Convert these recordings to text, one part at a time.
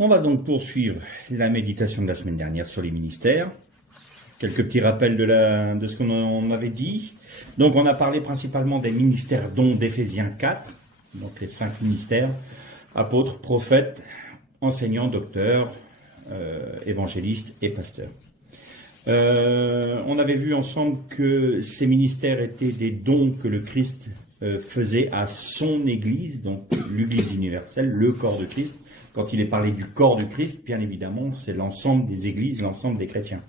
On va donc poursuivre la méditation de la semaine dernière sur les ministères. Quelques petits rappels de ce qu'on avait dit. Donc on a parlé principalement des ministères dont d'Éphésiens 4, donc les 5 ministères, apôtres, prophètes, enseignants, docteurs, évangélistes et pasteurs. On avait vu ensemble que ces ministères étaient des dons que le Christ faisait à son Église, donc l'Église universelle, le corps de Christ. Quand il est parlé du corps de Christ, bien évidemment, c'est l'ensemble des églises, l'ensemble des chrétiens.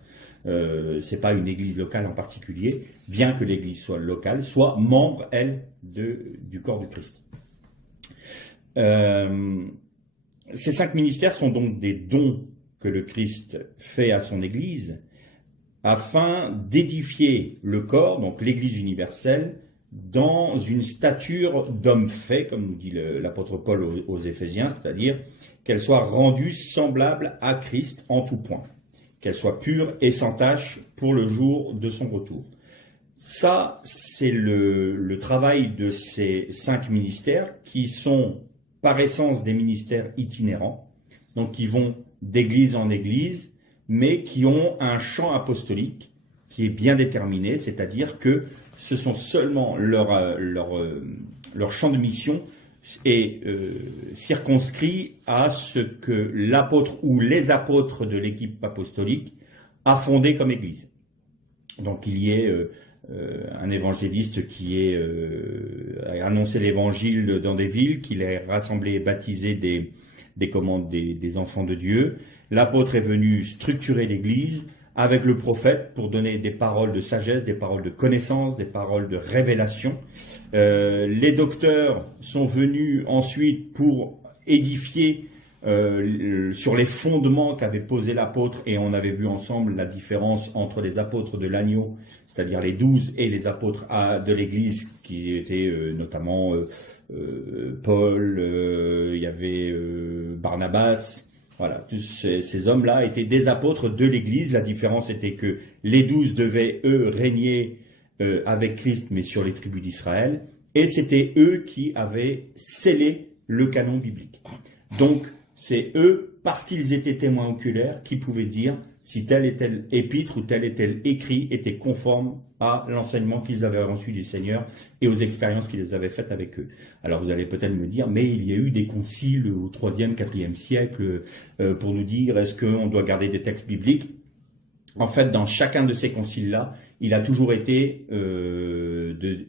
C'est pas une église locale en particulier, bien que l'église soit locale, soit membre, elle, du corps du Christ. Ces 5 ministères sont donc des dons que le Christ fait à son église afin d'édifier le corps, donc l'église universelle, dans une stature d'homme fait, comme nous dit l'apôtre Paul aux Éphésiens, c'est-à-dire qu'elle soit rendue semblable à Christ en tout point, qu'elle soit pure et sans tache pour le jour de son retour. Ça, c'est le travail de ces 5 ministères qui sont par essence des ministères itinérants, donc qui vont d'église en église, mais qui ont un champ apostolique qui est bien déterminé, c'est-à-dire que ce sont seulement leur champ de mission est circonscrit à ce que l'apôtre ou les apôtres de l'équipe apostolique a fondé comme église. Donc il y ait un évangéliste qui ait annoncé l'évangile dans des villes, qu'il ait rassemblé et baptisé des enfants de Dieu. L'apôtre est venu structurer l'église avec le prophète pour donner des paroles de sagesse, des paroles de connaissance, des paroles de révélation. Les docteurs sont venus ensuite pour édifier sur les fondements qu'avait posé l'apôtre, et on avait vu ensemble la différence entre les apôtres de l'agneau, c'est-à-dire les 12, et les apôtres de l'Église, qui étaient notamment Paul, il y avait Barnabas. Voilà, tous ces hommes-là étaient des apôtres de l'Église. La différence était que les 12 devaient, eux, régner avec Christ, mais sur les tribus d'Israël, et c'était eux qui avaient scellé le canon biblique. Donc, c'est eux, parce qu'ils étaient témoins oculaires, qui pouvaient dire si tel et tel épître ou tel et tel écrit était conforme à l'enseignement qu'ils avaient reçu du Seigneur et aux expériences qu'ils avaient faites avec eux. Alors vous allez peut-être me dire, mais il y a eu des conciles au 3e, 4e siècle pour nous dire est-ce qu'on doit garder des textes bibliques. En fait, dans chacun de ces conciles-là, il a toujours été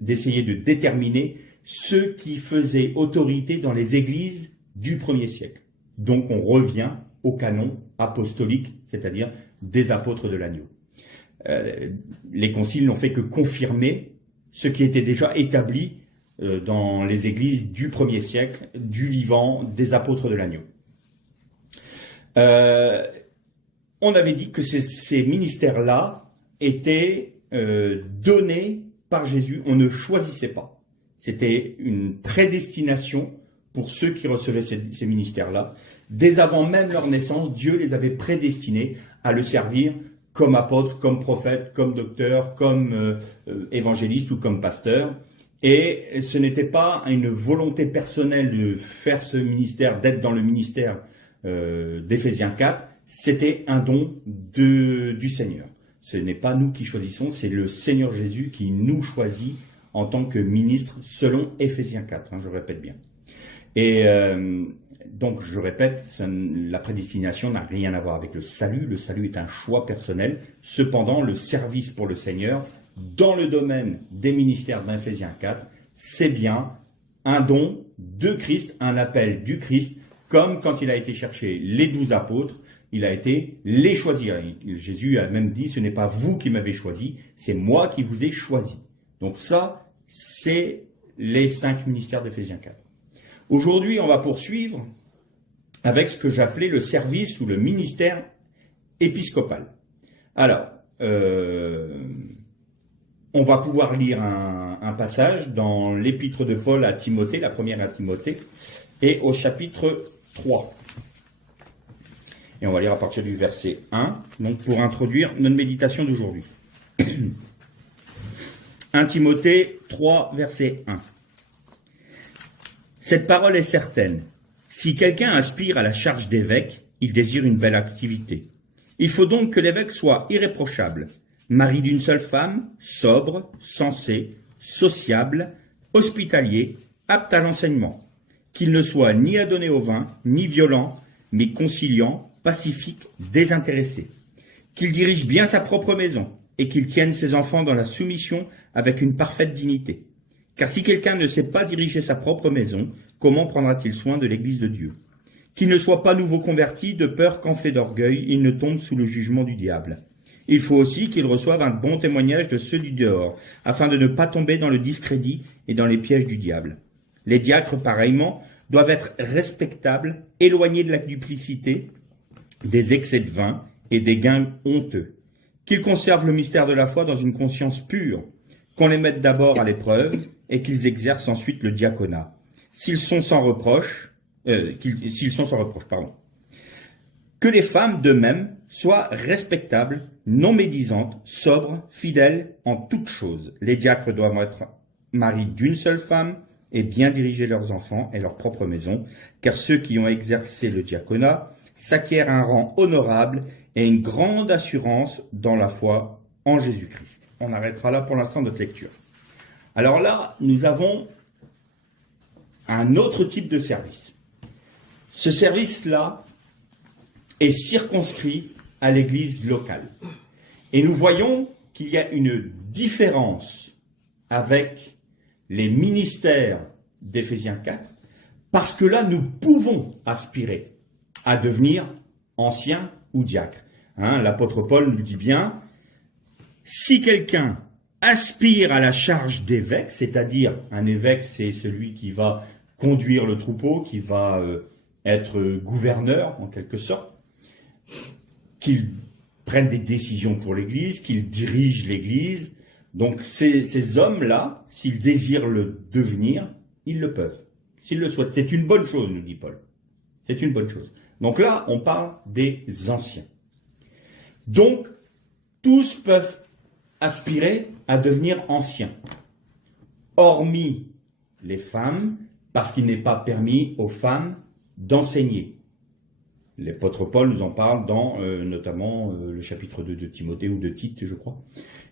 d'essayer de déterminer ceux qui faisaient autorité dans les églises du 1er siècle. Donc on revient au canon apostolique, c'est-à-dire des apôtres de l'agneau. Les conciles n'ont fait que confirmer ce qui était déjà établi dans les églises du 1er siècle, du vivant, des apôtres de l'agneau. On avait dit que ces ministères-là étaient donnés par Jésus, on ne choisissait pas. C'était une prédestination pour ceux qui recevaient ces ministères-là. Dès avant même leur naissance, Dieu les avait prédestinés à le servir comme apôtre, comme prophète, comme docteur, comme évangéliste ou comme pasteur. Et ce n'était pas une volonté personnelle de faire ce ministère, d'être dans le ministère d'Éphésiens 4, c'était un don du Seigneur. Ce n'est pas nous qui choisissons, c'est le Seigneur Jésus qui nous choisit en tant que ministre selon Éphésiens 4, je répète bien. Et donc, je répète, la prédestination n'a rien à voir avec le salut. Le salut est un choix personnel. Cependant, le service pour le Seigneur, dans le domaine des ministères d'Éphésiens 4, c'est bien un don de Christ, un appel du Christ, comme quand il a été chercher les 12 apôtres, il a été les choisir. Jésus a même dit, ce n'est pas vous qui m'avez choisi, c'est moi qui vous ai choisi. Donc ça, c'est les 5 ministères d'Éphésiens 4. Aujourd'hui, on va poursuivre avec ce que j'appelais le service ou le ministère épiscopal. Alors, on va pouvoir lire un passage dans l'épître de Paul à Timothée, la première à Timothée, et au chapitre 3. Et on va lire à partir du verset 1, donc pour introduire notre méditation d'aujourd'hui. 1 Timothée 3, verset 1. Cette parole est certaine. Si quelqu'un aspire à la charge d'évêque, il désire une belle activité. Il faut donc que l'évêque soit irréprochable, mari d'une seule femme, sobre, sensé, sociable, hospitalier, apte à l'enseignement, qu'il ne soit ni adonné au vin, ni violent, mais conciliant, pacifique, désintéressé, qu'il dirige bien sa propre maison, et qu'il tienne ses enfants dans la soumission avec une parfaite dignité. Car si quelqu'un ne sait pas diriger sa propre maison, comment prendra-t-il soin de l'Église de Dieu? Qu'il ne soit pas nouveau converti, de peur qu'enflé d'orgueil, il ne tombe sous le jugement du diable. Il faut aussi qu'il reçoive un bon témoignage de ceux du dehors, afin de ne pas tomber dans le discrédit et dans les pièges du diable. Les diacres, pareillement, doivent être respectables, éloignés de la duplicité, des excès de vin et des gains honteux. Qu'ils conservent le mystère de la foi dans une conscience pure, qu'on les mette d'abord à l'épreuve et qu'ils exercent ensuite le diaconat. S'ils sont sans reproche, Que les femmes d'eux-mêmes soient respectables, non médisantes, sobres, fidèles en toutes choses. Les diacres doivent être maris d'une seule femme et bien diriger leurs enfants et leur propre maison, car ceux qui ont exercé le diaconat s'acquièrent un rang honorable et une grande assurance dans la foi en Jésus-Christ. On arrêtera là pour l'instant notre lecture. Alors là, nous avons un autre type de service. Ce service-là est circonscrit à l'Église locale. Et nous voyons qu'il y a une différence avec les ministères d'Éphésiens 4, parce que là, nous pouvons aspirer à devenir ancien ou diacre. L'apôtre Paul nous dit bien, si quelqu'un aspire à la charge d'évêque, c'est-à-dire un évêque, c'est celui qui va conduire le troupeau, qui va être gouverneur en quelque sorte, qu'il prenne des décisions pour l'Église, qu'il dirige l'Église. Donc ces hommes-là, s'ils désirent le devenir, ils le peuvent, s'ils le souhaitent. C'est une bonne chose, nous dit Paul. C'est une bonne chose. Donc là, on parle des anciens. Donc, tous peuvent aspirer à devenir anciens, hormis les femmes, parce qu'il n'est pas permis aux femmes d'enseigner. L'apôtre Paul nous en parle dans notamment le chapitre 2 de Timothée ou de Tite, je crois.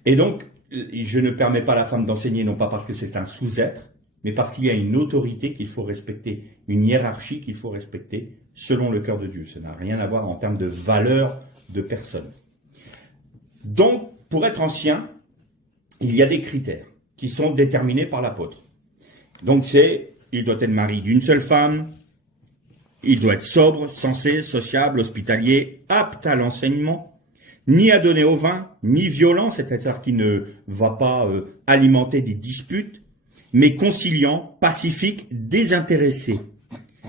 Et donc, je ne permets pas à la femme d'enseigner, non pas parce que c'est un sous-être, mais parce qu'il y a une autorité qu'il faut respecter, une hiérarchie qu'il faut respecter selon le cœur de Dieu. Ça n'a rien à voir en termes de valeur de personne. Donc, pour être ancien, il y a des critères qui sont déterminés par l'apôtre. Donc il doit être marié d'une seule femme, il doit être sobre, sensé, sociable, hospitalier, apte à l'enseignement, ni adonné au vin, ni violent, c'est-à-dire qu'il ne va pas alimenter des disputes, mais conciliant, pacifique, désintéressé,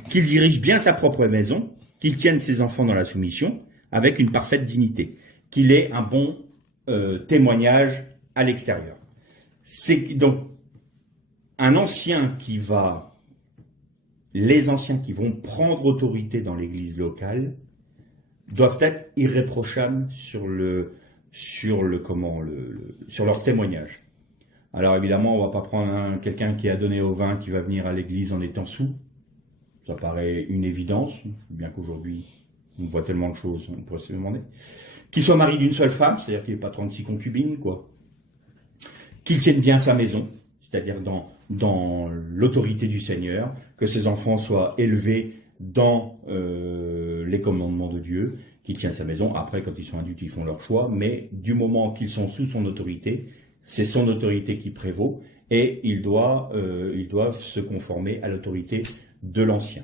qu'il dirige bien sa propre maison, qu'il tienne ses enfants dans la soumission, avec une parfaite dignité, qu'il ait un bon témoignage à l'extérieur. C'est donc un ancien les anciens qui vont prendre autorité dans l'église locale doivent être irréprochables sur leur témoignage. Alors évidemment, on ne va pas prendre quelqu'un qui a donné au vin qui va venir à l'église en étant sous. Ça paraît une évidence, bien qu'aujourd'hui on voit tellement de choses, on pourrait se demander. Qu'il soit marié d'une seule femme, c'est-à-dire qu'il n'y ait pas 36 concubines, quoi. Qu'il tienne bien sa maison, c'est-à-dire dans l'autorité du Seigneur, que ses enfants soient élevés dans les commandements de Dieu, qu'ils tiennent sa maison. Après, quand ils sont adultes, ils font leur choix, mais du moment qu'ils sont sous son autorité, c'est son autorité qui prévaut, et ils doivent se conformer à l'autorité de l'ancien.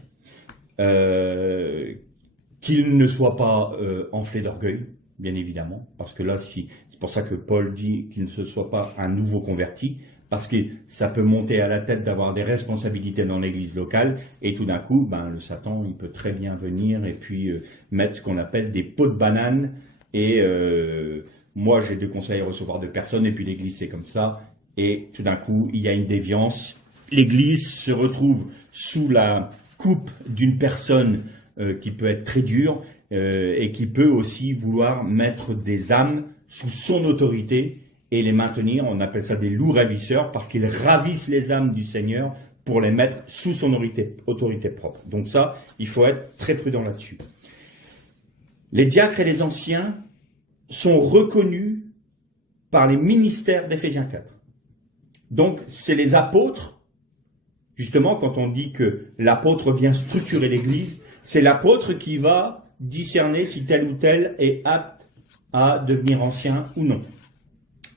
Qu'il ne soit pas enflé d'orgueil, bien évidemment, parce que là, c'est pour ça que Paul dit qu'il ne soit pas un nouveau converti, parce que ça peut monter à la tête d'avoir des responsabilités dans l'église locale, et tout d'un coup, le Satan, il peut très bien venir et puis mettre ce qu'on appelle des pots de banane, et moi j'ai de conseils à recevoir de personnes, et puis l'église c'est comme ça, et tout d'un coup, il y a une déviance, l'église se retrouve sous la coupe d'une personne qui peut être très dure, et qui peut aussi vouloir mettre des âmes sous son autorité, et les maintenir. On appelle ça des loups ravisseurs, parce qu'ils ravissent les âmes du Seigneur pour les mettre sous son autorité propre. Donc ça, il faut être très prudent là-dessus. Les diacres et les anciens sont reconnus par les ministères d'Éphésiens 4. Donc, c'est les apôtres, justement, quand on dit que l'apôtre vient structurer l'Église, c'est l'apôtre qui va discerner si tel ou tel est apte à devenir ancien ou non.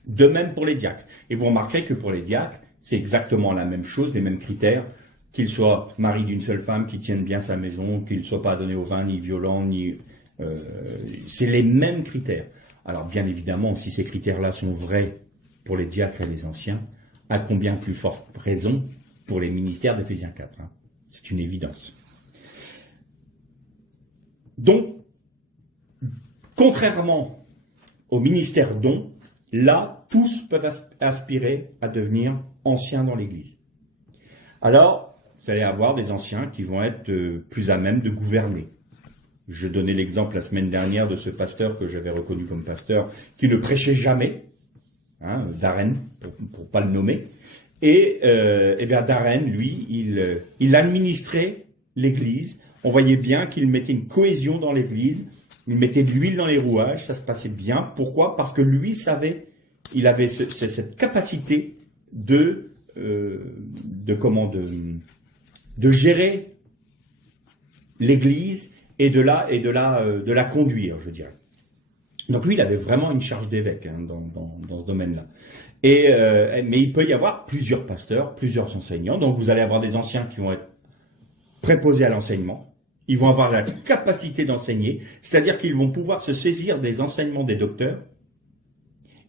De même pour les diacres. Et vous remarquerez que pour les diacres, c'est exactement la même chose, les mêmes critères, qu'il soit mari d'une seule femme, qui tienne bien sa maison, qu'il ne soit pas donné au vin, ni violent, c'est les mêmes critères. Alors bien évidemment, si ces critères-là sont vrais pour les diacres et les anciens, à combien plus forte raison pour les ministères d'Éphésiens 4. Hein. C'est une évidence. Donc, contrairement au ministère don, là, tous peuvent aspirer à devenir anciens dans l'Église. Alors, vous allez avoir des anciens qui vont être plus à même de gouverner. Je donnais l'exemple la semaine dernière de ce pasteur que j'avais reconnu comme pasteur, qui ne prêchait jamais, hein, Darren, pour pas le nommer. Et bien Darren, lui, il administrait l'Église. On voyait bien qu'il mettait une cohésion dans l'Église, il mettait de l'huile dans les rouages, ça se passait bien. Pourquoi? Parce que lui savait, il avait cette capacité de gérer l'Église et de la conduire, je dirais. Donc lui, il avait vraiment une charge d'évêque hein, dans ce domaine-là. Mais il peut y avoir plusieurs pasteurs, plusieurs enseignants. Donc vous allez avoir des anciens qui vont être préposés à l'enseignement. Ils vont avoir la capacité d'enseigner, c'est-à-dire qu'ils vont pouvoir se saisir des enseignements des docteurs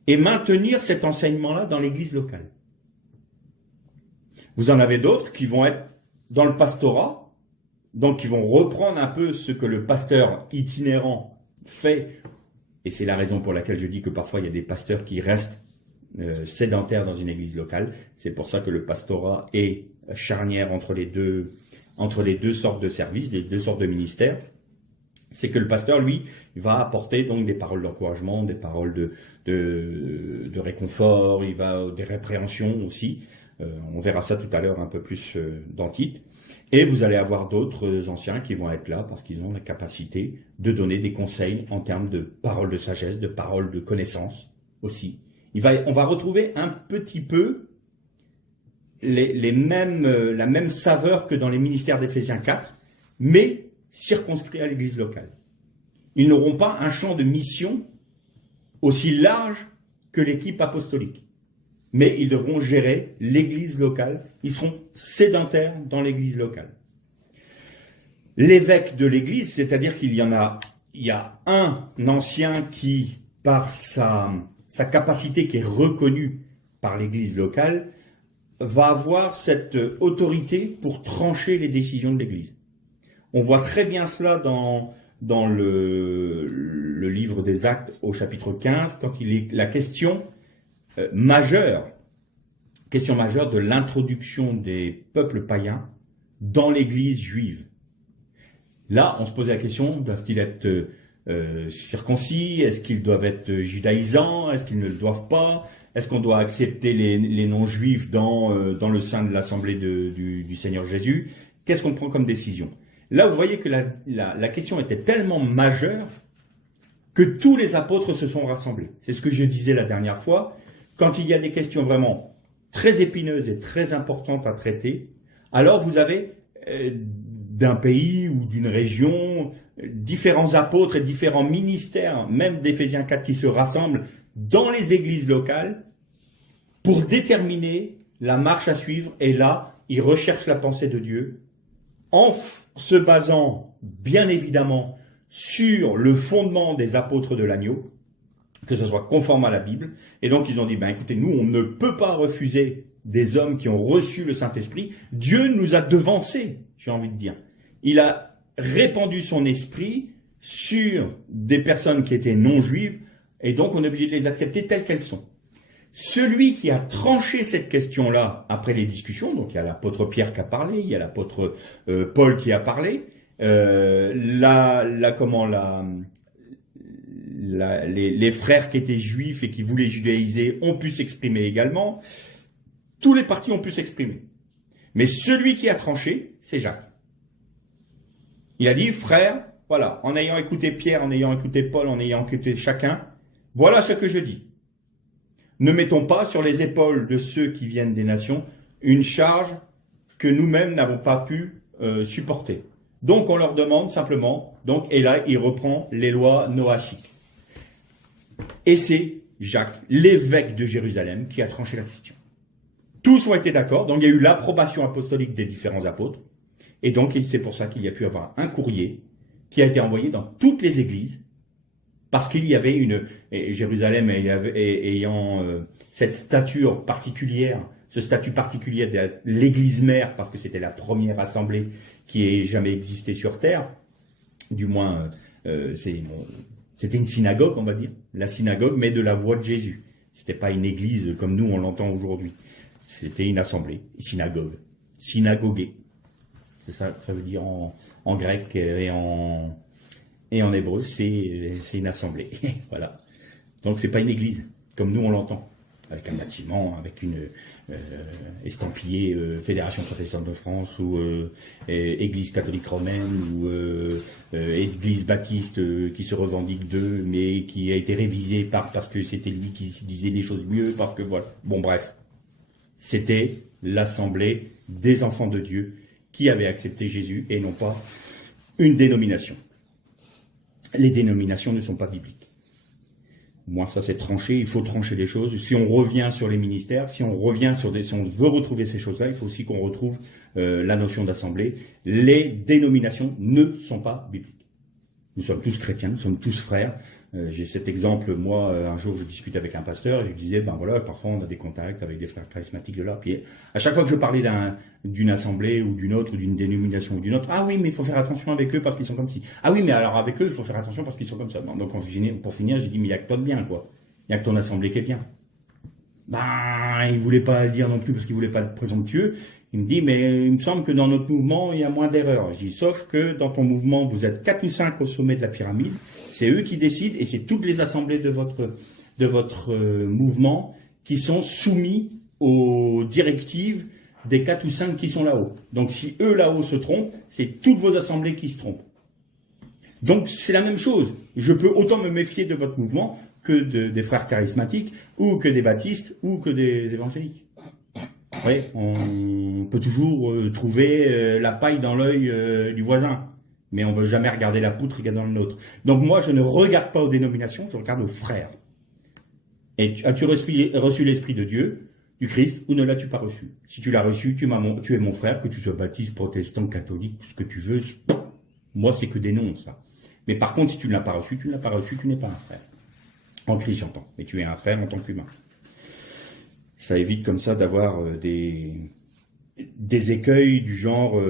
et maintenir cet enseignement-là dans l'église locale. Vous en avez d'autres qui vont être dans le pastorat, donc qui vont reprendre un peu ce que le pasteur itinérant fait. Et c'est la raison pour laquelle je dis que parfois il y a des pasteurs qui restent sédentaires dans une église locale. C'est pour ça que le pastorat est charnière entre les deux sortes de services, les deux sortes de ministères. C'est que le pasteur, lui, il va apporter donc des paroles d'encouragement, des paroles de réconfort, il va des répréhensions aussi. On verra ça tout à l'heure un peu plus dans Tite. Et vous allez avoir d'autres anciens qui vont être là parce qu'ils ont la capacité de donner des conseils en termes de paroles de sagesse, de paroles de connaissance aussi. On va retrouver un petit peu la même saveur que dans les ministères d'Éphésiens 4, mais circonscrits à l'église locale. Ils n'auront pas un champ de mission aussi large que l'équipe apostolique. Mais ils devront gérer l'église locale. Ils seront sédentaires dans l'église locale. L'évêque de l'église, c'est-à-dire qu'il y a un ancien qui, par sa capacité qui est reconnue par l'église locale, va avoir cette autorité pour trancher les décisions de l'église. On voit très bien cela dans le livre des Actes au chapitre 15, quand il est la question majeure de l'introduction des peuples païens dans l'église juive. Là, on se posait la question, doivent-ils être circoncis? Est-ce qu'ils doivent être judaïsants? Est-ce qu'ils ne le doivent pas? Est-ce qu'on doit accepter les non-juifs dans le sein de l'assemblée du Seigneur Jésus? Qu'est-ce qu'on prend comme décision? Là, vous voyez que la question était tellement majeure que tous les apôtres se sont rassemblés. C'est ce que je disais la dernière fois. Quand il y a des questions vraiment très épineuses et très importantes à traiter, alors vous avez d'un pays ou d'une région différents apôtres et différents ministères, même d'Éphésiens 4, qui se rassemblent dans les églises locales pour déterminer la marche à suivre. Et là, ils recherchent la pensée de Dieu en se basant, bien évidemment, sur le fondement des apôtres de l'agneau, que ce soit conforme à la Bible. Et donc, ils ont dit, écoutez, nous, on ne peut pas refuser des hommes qui ont reçu le Saint-Esprit. Dieu nous a devancés, j'ai envie de dire. Il a répandu son esprit sur des personnes qui étaient non-juives, et donc on est obligé de les accepter telles qu'elles sont. Celui qui a tranché cette question-là après les discussions, donc il y a l'apôtre Pierre qui a parlé, il y a l'apôtre Paul qui a parlé, les frères qui étaient juifs et qui voulaient judaïser ont pu s'exprimer également. Tous les partis ont pu s'exprimer. Mais celui qui a tranché, c'est Jacques. Il a dit, frères, voilà, en ayant écouté Pierre, en ayant écouté Paul, en ayant écouté chacun, voilà ce que je dis. Ne mettons pas sur les épaules de ceux qui viennent des nations une charge que nous-mêmes n'avons pas pu supporter. Donc on leur demande simplement, et là il reprend les lois noachiques. Et c'est Jacques, l'évêque de Jérusalem, qui a tranché la question. Tous ont été d'accord, donc il y a eu l'approbation apostolique des différents apôtres, et donc c'est pour ça qu'il y a pu avoir un courrier qui a été envoyé dans toutes les églises, parce qu'il y avait Jérusalem ayant cette stature particulière, ce statut particulier de l'église mère, parce que c'était la première assemblée qui ait jamais existé sur terre, du moins c'était une synagogue, on va dire, la synagogue, mais de la voix de Jésus. C'était pas une église comme nous on l'entend aujourd'hui. C'était une assemblée, une synagogue, synagogué. C'est ça que ça veut dire en grec et en hébreu, c'est une assemblée. Voilà. Donc c'est pas une église comme nous on l'entend, avec un bâtiment, avec une estampillé Fédération protestante de France ou Église catholique romaine ou Église baptiste qui se revendique d'eux, mais qui a été révisée parce que c'était lui qui disait les choses mieux, parce que voilà. Bon bref, c'était l'assemblée des enfants de Dieu qui avait accepté Jésus et non pas une dénomination. Les dénominations ne sont pas bibliques. Moi, ça c'est tranché, il faut trancher les choses. Si on revient sur les ministères, si on veut retrouver ces choses-là, il faut aussi qu'on retrouve la notion d'assemblée. Les dénominations ne sont pas bibliques. Nous sommes tous chrétiens, nous sommes tous frères. J'ai cet exemple, moi, un jour je discutais avec un pasteur et je disais, ben voilà, parfois on a des contacts avec des frères charismatiques de là. Puis à chaque fois que je parlais d'une assemblée ou d'une autre, ou d'une dénomination ou d'une autre, ah oui, mais il faut faire attention avec eux parce qu'ils sont comme ci. Ah oui, mais alors avec eux, il faut faire attention parce qu'ils sont comme ça. Bon, donc pour finir, j'ai dit, mais il n'y a que toi de bien, quoi. Il n'y a que ton assemblée qui est bien. Ben, il voulait pas le dire non plus parce qu'il voulait pas être présomptueux. Il me dit, mais il me semble que dans notre mouvement, il y a moins d'erreurs. Je dis, sauf que dans ton mouvement, vous êtes 4 ou 5 au sommet de la pyramide. C'est eux qui décident et c'est toutes les assemblées de votre mouvement qui sont soumis aux directives des 4 ou 5 qui sont là-haut. Donc si eux là-haut se trompent, c'est toutes vos assemblées qui se trompent. Donc c'est la même chose. Je peux autant me méfier de votre mouvement que des frères charismatiques, ou que des baptistes, ou que des évangéliques. Oui, on peut toujours trouver la paille dans l'œil du voisin, mais on ne veut jamais regarder la poutre qu'il y a dans le nôtre. Donc moi, je ne regarde pas aux dénominations, je regarde aux frères. Et as-tu reçu l'Esprit de Dieu, du Christ, ou ne l'as-tu pas reçu? Si tu l'as reçu, tu es mon frère, que tu sois baptiste, protestant, catholique, ce que tu veux. Moi, c'est que des noms, ça. Mais par contre, si tu ne l'as pas reçu, tu ne l'as pas reçu, tu n'es pas un frère. En Christ, j'entends. Mais tu es un frère en tant qu'humain. Ça évite comme ça d'avoir des écueils du genre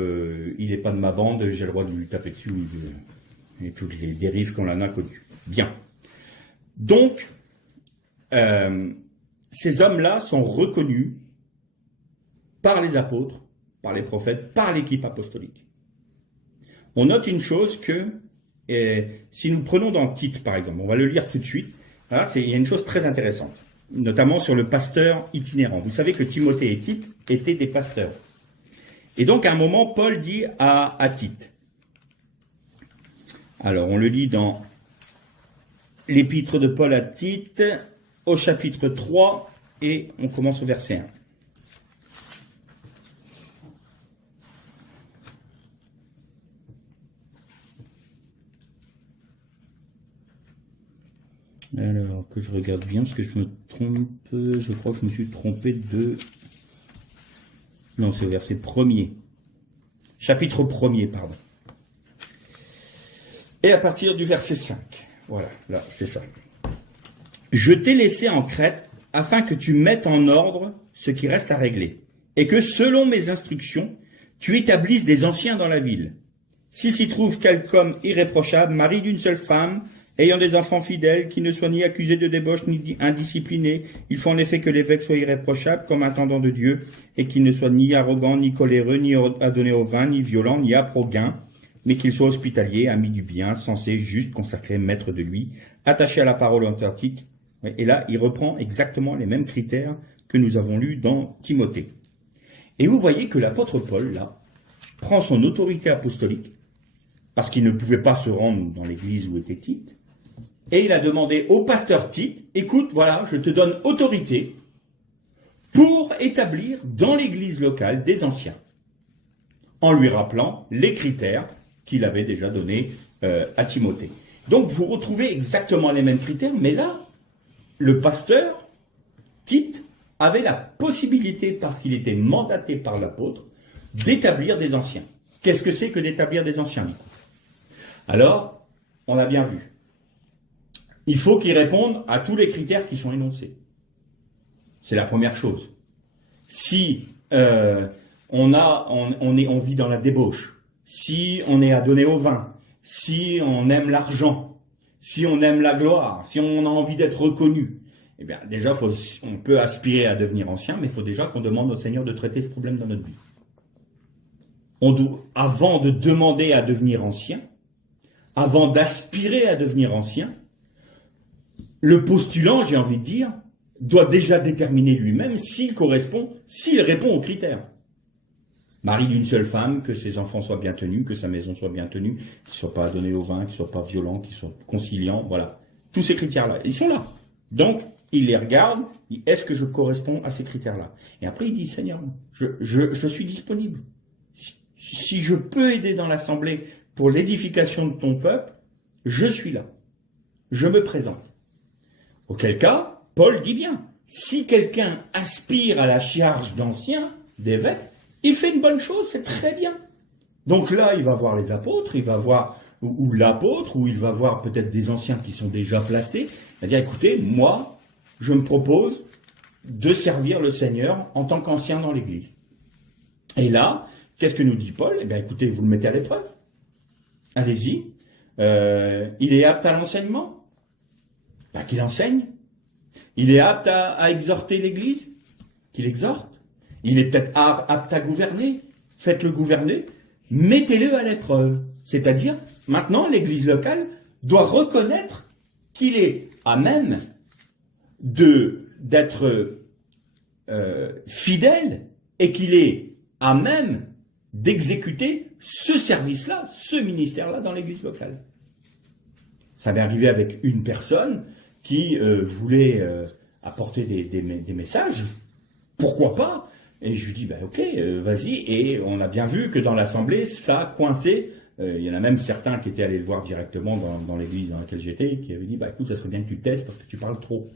il n'est pas de ma bande, j'ai le droit de lui taper dessus, et toutes les dérives qu'on en a connues. Bien. Donc, ces hommes-là sont reconnus par les apôtres, par les prophètes, par l'équipe apostolique. On note une chose que, si nous prenons dans Tite, par exemple, on va le lire tout de suite, voilà, il y a une chose très intéressante, notamment sur le pasteur itinérant. Vous savez que Timothée et Tite étaient des pasteurs. Et donc, à un moment, Paul dit à Tite. Alors, on le lit dans l'épître de Paul à Tite, au chapitre 3, et on commence au verset 1. Alors, que je regarde bien, parce que je me trompe, je crois que je me suis trompé de... Non, c'est au verset 1er. Chapitre 1er, pardon. Et à partir du verset 5. Voilà, là, c'est ça. Je t'ai laissé en Crète afin que tu mettes en ordre ce qui reste à régler, et que selon mes instructions, tu établisses des anciens dans la ville. S'il s'y trouve quelque homme irréprochable, mari d'une seule femme, ayant des enfants fidèles, qui ne soient ni accusés de débauche, ni indisciplinés, il faut en effet que l'évêque soit irréprochable comme intendant de Dieu, et qu'il ne soit ni arrogant, ni coléreux, ni adonné au vin, ni violent, ni âpre au gain, mais qu'il soit hospitalier, ami du bien, sensé, juste, consacré, maître de lui, attaché à la parole authentique. Et là, il reprend exactement les mêmes critères que nous avons lus dans Timothée. Et vous voyez que l'apôtre Paul, là, prend son autorité apostolique, parce qu'il ne pouvait pas se rendre dans l'église où était Tite. Et il a demandé au pasteur Tite, écoute, voilà, je te donne autorité pour établir dans l'église locale des anciens, en lui rappelant les critères qu'il avait déjà donnés à Timothée. Donc vous retrouvez exactement les mêmes critères, mais là, le pasteur Tite avait la possibilité, parce qu'il était mandaté par l'apôtre, d'établir des anciens. Qu'est-ce que c'est que d'établir des anciens? Alors, on l'a bien vu. Il faut qu'ils répondent à tous les critères qui sont énoncés. C'est la première chose. Si on vit dans la débauche, si on est adonné au vin, si on aime l'argent, si on aime la gloire, si on a envie d'être reconnu, eh bien déjà on peut aspirer à devenir ancien, mais il faut déjà qu'on demande au Seigneur de traiter ce problème dans notre vie. Avant de demander à devenir ancien, avant d'aspirer à devenir ancien, le postulant, j'ai envie de dire, doit déjà déterminer lui-même s'il répond aux critères. Mari d'une seule femme, que ses enfants soient bien tenus, que sa maison soit bien tenue, qu'il ne soit pas adonné au vin, qu'il ne soit pas violent, qu'il soit conciliant, voilà. Tous ces critères-là, ils sont là. Donc, il les regarde, est-ce que je corresponds à ces critères-là? Et après, il dit, Seigneur, je suis disponible. Si je peux aider dans l'assemblée pour l'édification de ton peuple, je suis là. Je me présente. Auquel cas, Paul dit bien, si quelqu'un aspire à la charge d'ancien, d'évêque, il fait une bonne chose, c'est très bien. Donc là, il va voir les apôtres, il va voir, ou l'apôtre, ou il va voir peut-être des anciens qui sont déjà placés. Il va dire, écoutez, moi, je me propose de servir le Seigneur en tant qu'ancien dans l'Église. Et là, qu'est-ce que nous dit Paul? Eh bien, écoutez, vous le mettez à l'épreuve. Allez-y. Il est apte à l'enseignement? Ben, qu'il enseigne. Il est apte à exhorter l'Église? Qu'il exhorte. Il est peut-être apte à gouverner? Faites-le gouverner. Mettez-le à l'épreuve. C'est-à-dire, maintenant, l'Église locale doit reconnaître qu'il est à même d'être fidèle et qu'il est à même d'exécuter ce service-là, ce ministère-là dans l'église locale. Ça m'est arrivé avec une personne qui voulait apporter des messages, pourquoi pas? Et je lui dis, bah, ok, vas-y, et on a bien vu que dans l'assemblée, ça a coincé. Il y en a même certains qui étaient allés le voir directement dans l'église dans laquelle j'étais, qui avaient dit, bah écoute, ça serait bien que tu testes parce que tu parles trop.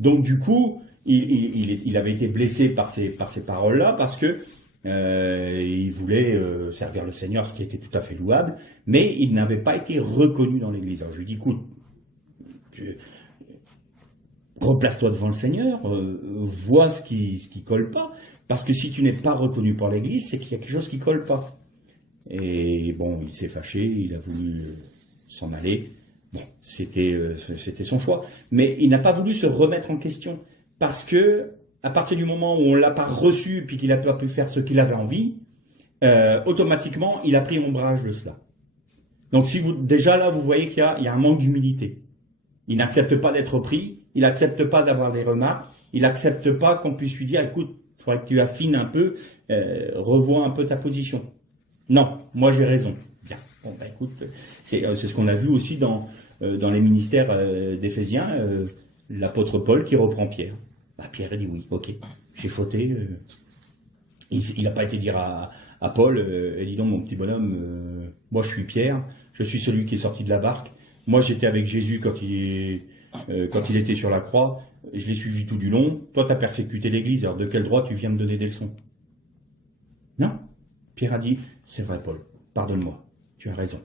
Donc du coup, il avait été blessé par ces paroles-là, parce que il voulait servir le Seigneur, ce qui était tout à fait louable, mais il n'avait pas été reconnu dans l'église. Alors je lui dis, écoute, replace-toi devant le Seigneur, vois ce qui colle pas, parce que si tu n'es pas reconnu par l'église, c'est qu'il y a quelque chose qui colle pas. Et bon, il s'est fâché, il a voulu s'en aller. Bon, c'était son choix. Mais il n'a pas voulu se remettre en question, parce que à partir du moment où on l'a pas reçu, puis qu'il n'a pas pu faire ce qu'il avait envie, automatiquement, il a pris ombrage de cela. Donc déjà là, vous voyez qu'il y a un manque d'humilité. Il n'accepte pas d'être pris, il n'accepte pas d'avoir des remarques, il n'accepte pas qu'on puisse lui dire, écoute, il faudrait que tu affines un peu, revois un peu ta position. Non, moi j'ai raison. Bien. Bon, bah, écoute, c'est ce qu'on a vu aussi dans les ministères d'Éphésiens, l'apôtre Paul qui reprend Pierre. Bah, Pierre a dit oui, ok, j'ai fauté. Il n'a pas été dire à Paul, dis donc mon petit bonhomme, moi je suis Pierre, je suis celui qui est sorti de la barque. Moi j'étais avec Jésus quand il était sur la croix, je l'ai suivi tout du long. Toi tu as persécuté l'Église, alors de quel droit tu viens me donner des leçons? Non. Pierre a dit, c'est vrai Paul, pardonne-moi, tu as raison.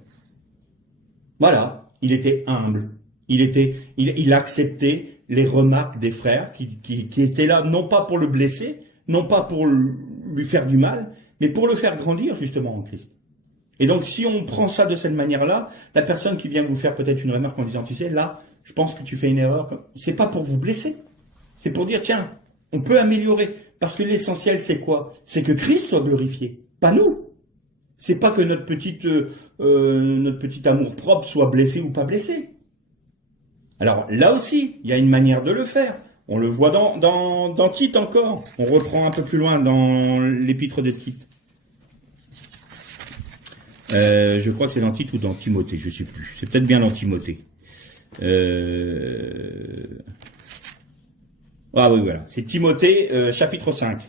Voilà, il était humble, il acceptait les remarques des frères qui étaient là, non pas pour le blesser, non pas pour lui faire du mal, mais pour le faire grandir justement en Christ. Et donc si on prend ça de cette manière-là, la personne qui vient vous faire peut-être une remarque en disant, tu sais, là, je pense que tu fais une erreur, c'est pas pour vous blesser, c'est pour dire, tiens, on peut améliorer, parce que l'essentiel c'est quoi? C'est que Christ soit glorifié. Pas nous. C'est pas que notre petit amour-propre soit blessé ou pas blessé. Alors là aussi, il y a une manière de le faire. On le voit dans Tite encore. On reprend un peu plus loin dans l'épître de Tite. Je crois que c'est dans Tite ou dans Timothée, je ne sais plus. C'est peut-être bien dans Timothée. Ah oui, voilà. C'est Timothée, chapitre 5.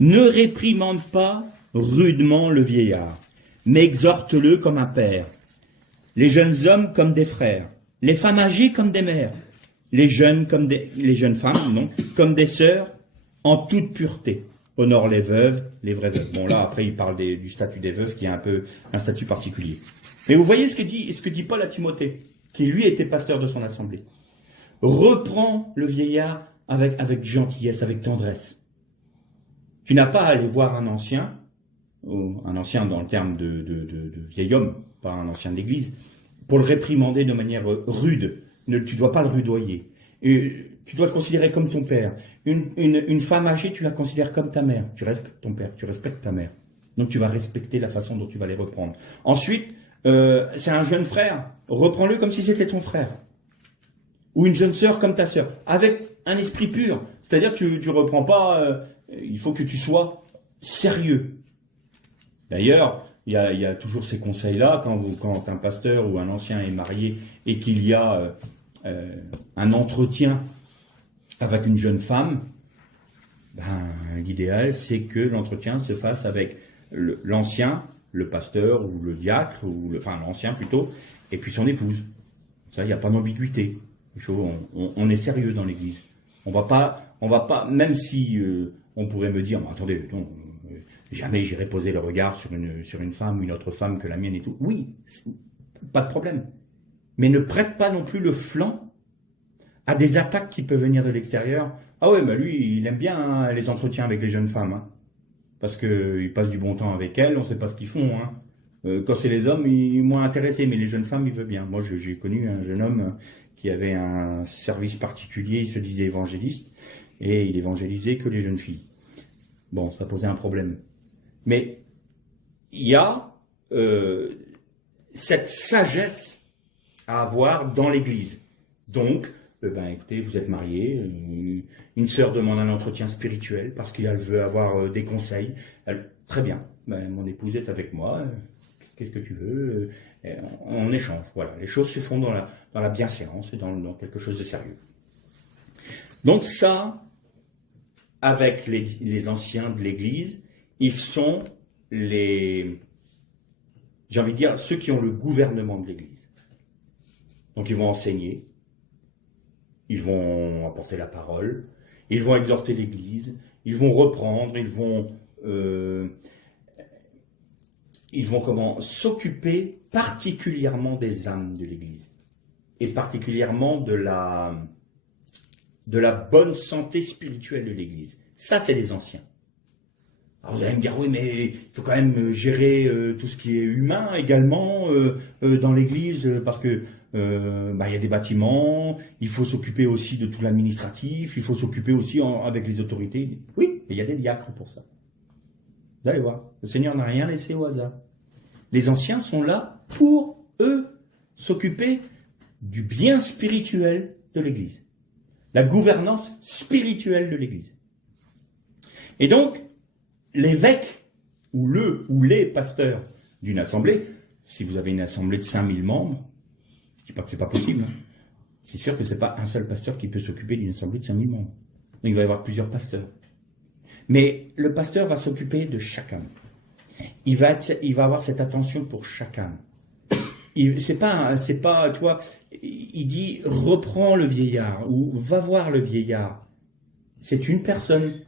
Ne réprimande pas rudement le vieillard, mais exhorte-le comme un père. Les jeunes hommes comme des frères, les femmes âgées comme des mères, les jeunes femmes, non, comme des sœurs, en toute pureté. Honore les veuves, les vraies veuves. Bon là, après, il parle du statut des veuves, qui est un peu un statut particulier. Mais vous voyez ce que dit Paul à Timothée, qui lui était pasteur de son assemblée. Reprends le vieillard avec gentillesse, avec tendresse. Tu n'as pas à aller voir un ancien dans le terme de vieil homme, pas un ancien de l'église, pour le réprimander de manière rude. Tu ne dois pas le rudoyer. Tu dois le considérer comme ton père. Une femme âgée, tu la considères comme ta mère. Tu respectes ton père, tu respectes ta mère. Donc tu vas respecter la façon dont tu vas les reprendre. Ensuite, c'est un jeune frère. Reprends-le comme si c'était ton frère. Ou une jeune sœur comme ta sœur. Avec un esprit pur. C'est-à-dire que tu reprends pas... il faut que tu sois sérieux. D'ailleurs, il y a toujours ces conseils-là quand un pasteur ou un ancien est marié et qu'il y a un entretien avec une jeune femme. L'idéal, c'est que l'entretien se fasse avec l'ancien, le pasteur ou le diacre, enfin l'ancien plutôt, et puis son épouse. Ça, il n'y a pas d'ambiguïté. On est sérieux dans l'Église. On va pas, même si on pourrait me dire, attendez, jamais j'irai poser le regard sur une femme ou une autre femme que la mienne et tout. Oui, pas de problème. Mais ne prête pas non plus le flanc à des attaques qui peuvent venir de l'extérieur. Ah ouais, lui, il aime bien les entretiens avec les jeunes femmes, parce qu'il passe du bon temps avec elles, on ne sait pas ce qu'ils font. Quand c'est les hommes, il est moins intéressé, mais les jeunes femmes, il veut bien. Moi, j'ai connu un jeune homme qui avait un service particulier, il se disait évangéliste, et il évangélisait que les jeunes filles. Bon, ça posait un problème. Mais il y a cette sagesse à avoir dans l'Église. Donc, écoutez, vous êtes mariés, une sœur demande un entretien spirituel parce qu'elle veut avoir des conseils. Très bien, mon épouse est avec moi, qu'est-ce que tu veux, on échange. Voilà, les choses se font dans la bienséance et dans quelque chose de sérieux. Donc ça, avec les anciens de l'Église, ils sont j'ai envie de dire, ceux qui ont le gouvernement de l'Église. Donc ils vont enseigner, ils vont apporter la parole, ils vont exhorter l'Église, ils vont reprendre, ils vont s'occuper particulièrement des âmes de l'Église et particulièrement de la bonne santé spirituelle de l'Église. Ça, c'est les anciens. Alors vous allez me dire, oui, mais il faut quand même gérer tout ce qui est humain également dans l'Église, parce que y a des bâtiments, il faut s'occuper aussi de tout l'administratif, il faut s'occuper aussi avec les autorités. Oui, il y a des diacres pour ça. Vous allez voir, le Seigneur n'a rien laissé au hasard. Les anciens sont là pour, eux, s'occuper du bien spirituel de l'Église. La gouvernance spirituelle de l'Église. Et donc, l'évêque ou les pasteurs d'une assemblée, si vous avez une assemblée de 5000 membres, je ne dis pas que ce n'est pas possible, c'est sûr que ce n'est pas un seul pasteur qui peut s'occuper d'une assemblée de 5000 membres. Donc il va y avoir plusieurs pasteurs. Mais le pasteur va s'occuper de chaque âme. Il va avoir cette attention pour chaque âme. C'est pas, tu vois, il dit reprends le vieillard ou va voir le vieillard. C'est une personne.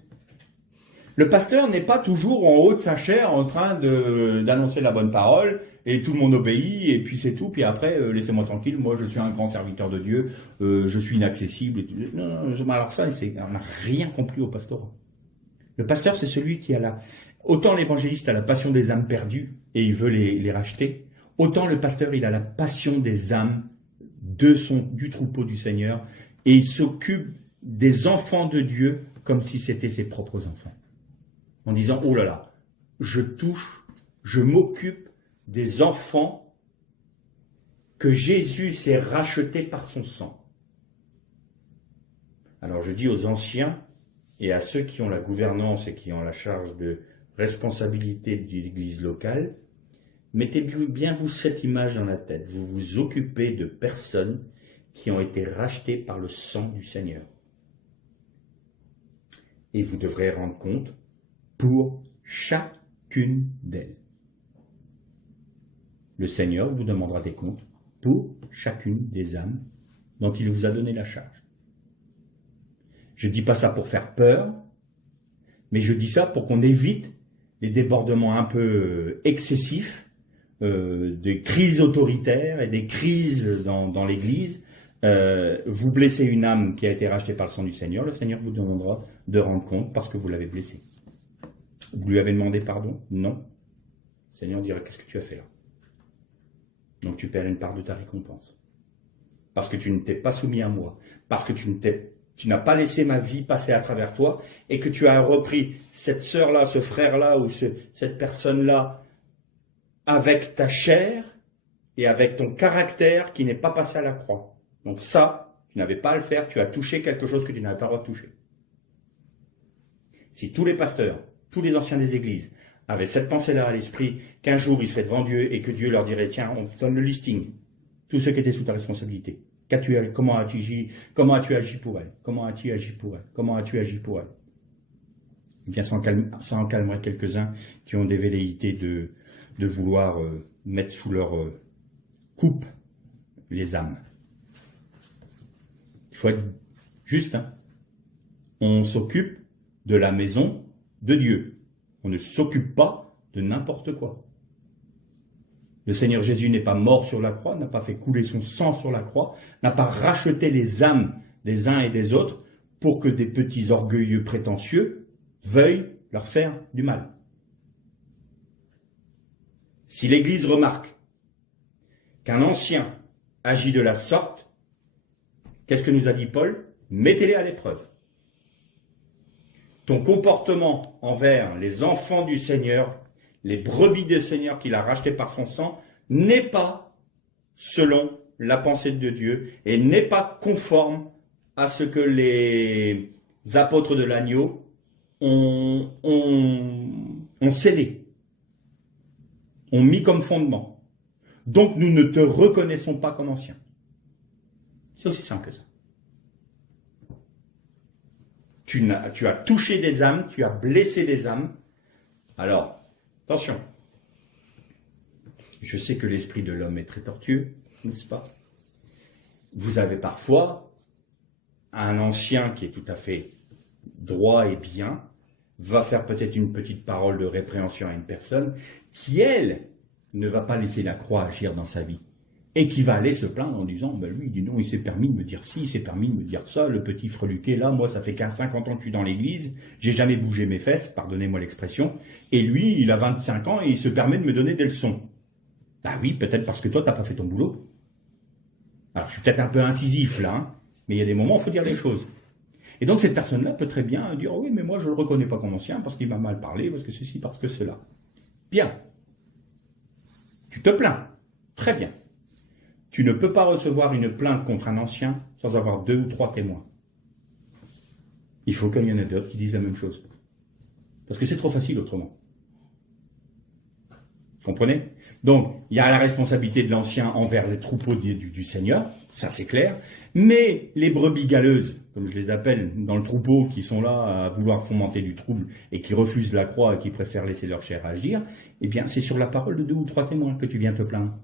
Le pasteur n'est pas toujours en haut de sa chair en train d'annoncer la bonne parole et tout le monde obéit et puis c'est tout. Puis après, laissez-moi tranquille, moi je suis un grand serviteur de Dieu, je suis inaccessible. Et tout. Non, alors ça, on n'a rien compris au pastorat. Le pasteur, c'est celui qui a autant l'évangéliste a la passion des âmes perdues et il veut les racheter, autant le pasteur, il a la passion des âmes du troupeau du Seigneur et il s'occupe des enfants de Dieu comme si c'était ses propres enfants. En disant, oh là là, je m'occupe des enfants que Jésus s'est rachetés par son sang. Alors je dis aux anciens et à ceux qui ont la gouvernance et qui ont la charge de responsabilité de l'Église locale, Mettez bien vous cette image dans la tête. Vous vous occupez de personnes qui ont été rachetées par le sang du Seigneur. Et vous devrez rendre compte pour chacune d'elles. Le Seigneur vous demandera des comptes pour chacune des âmes dont il vous a donné la charge. Je ne dis pas ça pour faire peur, mais je dis ça pour qu'on évite les débordements un peu excessifs, des crises autoritaires et des crises dans l'Église. Vous blessez une âme qui a été rachetée par le sang du Seigneur, le Seigneur vous demandera de rendre compte parce que vous l'avez blessée. Vous lui avez demandé pardon? Non. Le Seigneur dira, qu'est-ce que tu as fait là? Donc tu perds une part de ta récompense. Parce que tu ne t'es pas soumis à moi. Parce que tu n'as pas laissé ma vie passer à travers toi et que tu as repris cette sœur-là, ce frère-là ou cette personne-là avec ta chair et avec ton caractère qui n'est pas passé à la croix. Donc ça, tu n'avais pas à le faire, tu as touché quelque chose que tu n'avais pas le droit de toucher. Si tous les pasteurs, tous les anciens des églises avaient cette pensée-là à l'esprit, qu'un jour ils seraient devant Dieu et que Dieu leur dirait, tiens, on te donne le listing, tous ceux qui étaient sous ta responsabilité. Comment as-tu agi pour elle? Comment as-tu agi pour elle? Comment as-tu agi pour elle? Eh bien, ça en calmerait quelques-uns qui ont des velléités de vouloir mettre sous leur coupe les âmes. Il faut être juste. Hein. On s'occupe de la maison de Dieu. On ne s'occupe pas de n'importe quoi. Le Seigneur Jésus n'est pas mort sur la croix, n'a pas fait couler son sang sur la croix, n'a pas racheté les âmes des uns et des autres pour que des petits orgueilleux prétentieux veuillent leur faire du mal. Si l'Église remarque qu'un ancien agit de la sorte, qu'est-ce que nous a dit Paul? Mettez-les à l'épreuve. Ton comportement envers les enfants du Seigneur, les brebis du Seigneur qu'il a rachetés par son sang, n'est pas selon la pensée de Dieu et n'est pas conforme à ce que les apôtres de l'agneau ont scellé, ont mis comme fondement. Donc nous ne te reconnaissons pas comme ancien. C'est aussi simple que ça. Tu as touché des âmes, tu as blessé des âmes. Alors, attention. Je sais que l'esprit de l'homme est très tortueux, n'est-ce pas? Vous avez parfois un ancien qui est tout à fait droit et bien, va faire peut-être une petite parole de répréhension à une personne qui, elle, ne va pas laisser la croix agir dans sa vie. Et qui va aller se plaindre en disant, ben lui, dis donc, il s'est permis de me dire ci, il s'est permis de me dire ça, le petit freluquet là, moi ça fait 50 ans que je suis dans l'église, j'ai jamais bougé mes fesses, pardonnez-moi l'expression, et lui, il a 25 ans et il se permet de me donner des leçons. Ben oui, peut-être parce que toi, t'as pas fait ton boulot. Alors je suis peut-être un peu incisif là, hein, mais il y a des moments où il faut dire les choses. Et donc cette personne-là peut très bien dire, oui, mais moi je le reconnais pas comme ancien parce qu'il m'a mal parlé, parce que ceci, parce que cela. Bien. Tu te plains. Très bien. Tu ne peux pas recevoir une plainte contre un ancien sans avoir 2 ou 3 témoins. Il faut qu'il y en ait d'autres qui disent la même chose. Parce que c'est trop facile autrement. Comprenez? Donc, il y a la responsabilité de l'ancien envers les troupeaux du Seigneur, ça c'est clair, mais les brebis galeuses, comme je les appelle, dans le troupeau, qui sont là à vouloir fomenter du trouble et qui refusent la croix et qui préfèrent laisser leur chair agir, eh bien c'est sur la parole de 2 ou 3 témoins que tu viens te plaindre.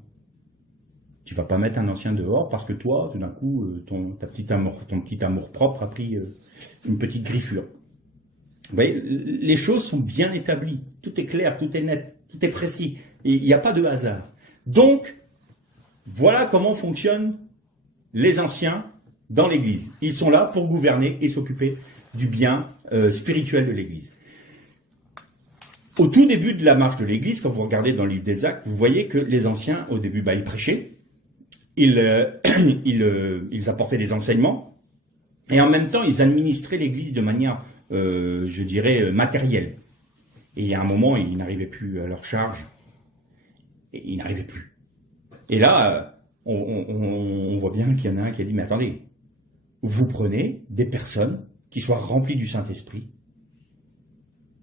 Tu vas pas mettre un ancien dehors parce que toi, tout d'un coup, ton petit amour propre a pris une petite griffure. Vous voyez, les choses sont bien établies. Tout est clair, tout est net, tout est précis. Et il n'y a pas de hasard. Donc, voilà comment fonctionnent les anciens dans l'Église. Ils sont là pour gouverner et s'occuper du bien spirituel de l'Église. Au tout début de la marche de l'Église, quand vous regardez dans le livre des Actes, vous voyez que les anciens, au début, ils prêchaient. Ils apportaient des enseignements et en même temps ils administraient l'Église de manière, je dirais, matérielle. Et il y a un moment, ils n'arrivaient plus à leur charge. Et ils n'arrivaient plus. Et là, on voit bien qu'il y en a un qui a dit, mais attendez, vous prenez des personnes qui soient remplies du Saint-Esprit.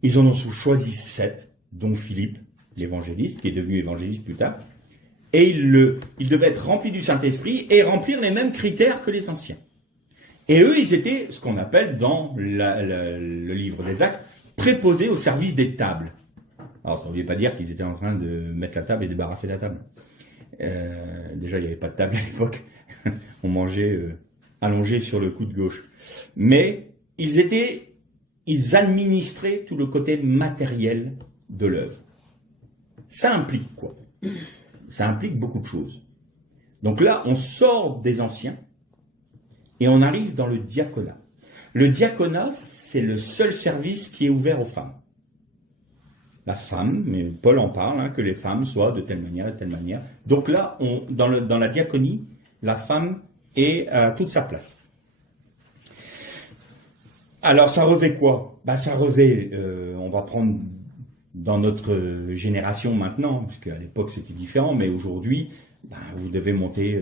Ils en ont choisi 7, dont Philippe, l'évangéliste, qui est devenu évangéliste plus tard, et il devait être rempli du Saint-Esprit et remplir les mêmes critères que les anciens. Et eux, ils étaient ce qu'on appelle dans le livre des Actes, préposés au service des tables. Alors, ça ne veut pas dire qu'ils étaient en train de mettre la table et débarrasser la table. Déjà, il n'y avait pas de table à l'époque. On mangeait allongé sur le coude gauche. Mais ils administraient tout le côté matériel de l'œuvre. Ça implique quoi? Ça implique beaucoup de choses. Donc là, on sort des anciens et on arrive dans le diaconat. Le diaconat, c'est le seul service qui est ouvert aux femmes. La femme, mais Paul en parle, que les femmes soient de telle manière et de telle manière. Donc là, dans la diaconie, la femme est à toute sa place. Alors, ça revêt quoi? Ça revêt, on va prendre dans notre génération maintenant, parce qu'à l'époque c'était différent, mais aujourd'hui, vous devez monter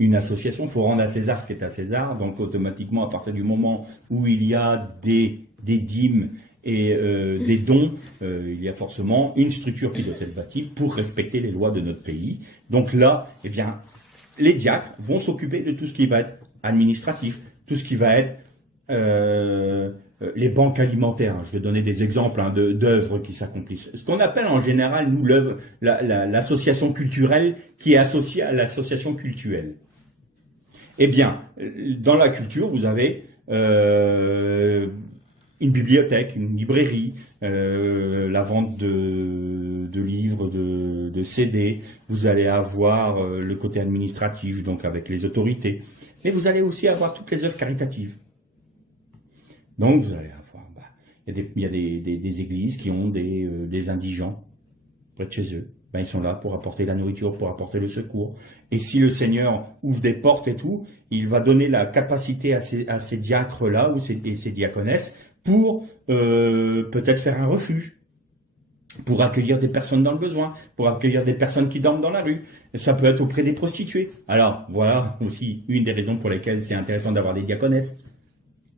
une association, il faut rendre à César ce qui est à César, donc automatiquement, à partir du moment où il y a des dîmes et des dons, il y a forcément une structure qui doit être bâtie pour respecter les lois de notre pays. Donc là, eh bien, les diacres vont s'occuper de tout ce qui va être administratif, tout ce qui va être les banques alimentaires. Je vais donner des exemples d'œuvres qui s'accomplissent. Ce qu'on appelle en général, nous, l'association culturelle qui est associée à l'association cultuelle. Eh bien, dans la culture, vous avez une bibliothèque, une librairie, la vente de livres, de CD. Vous allez avoir le côté administratif, donc avec les autorités. Mais vous allez aussi avoir toutes les œuvres caritatives. Donc, vous allez avoir, il y a des églises qui ont des indigents près de chez eux. Ils sont là pour apporter la nourriture, pour apporter le secours. Et si le Seigneur ouvre des portes et tout, il va donner la capacité à ces diacres-là ou ces diaconesses pour peut-être faire un refuge, pour accueillir des personnes dans le besoin, pour accueillir des personnes qui dorment dans la rue. Et ça peut être auprès des prostituées. Alors, voilà aussi une des raisons pour lesquelles c'est intéressant d'avoir des diaconesses.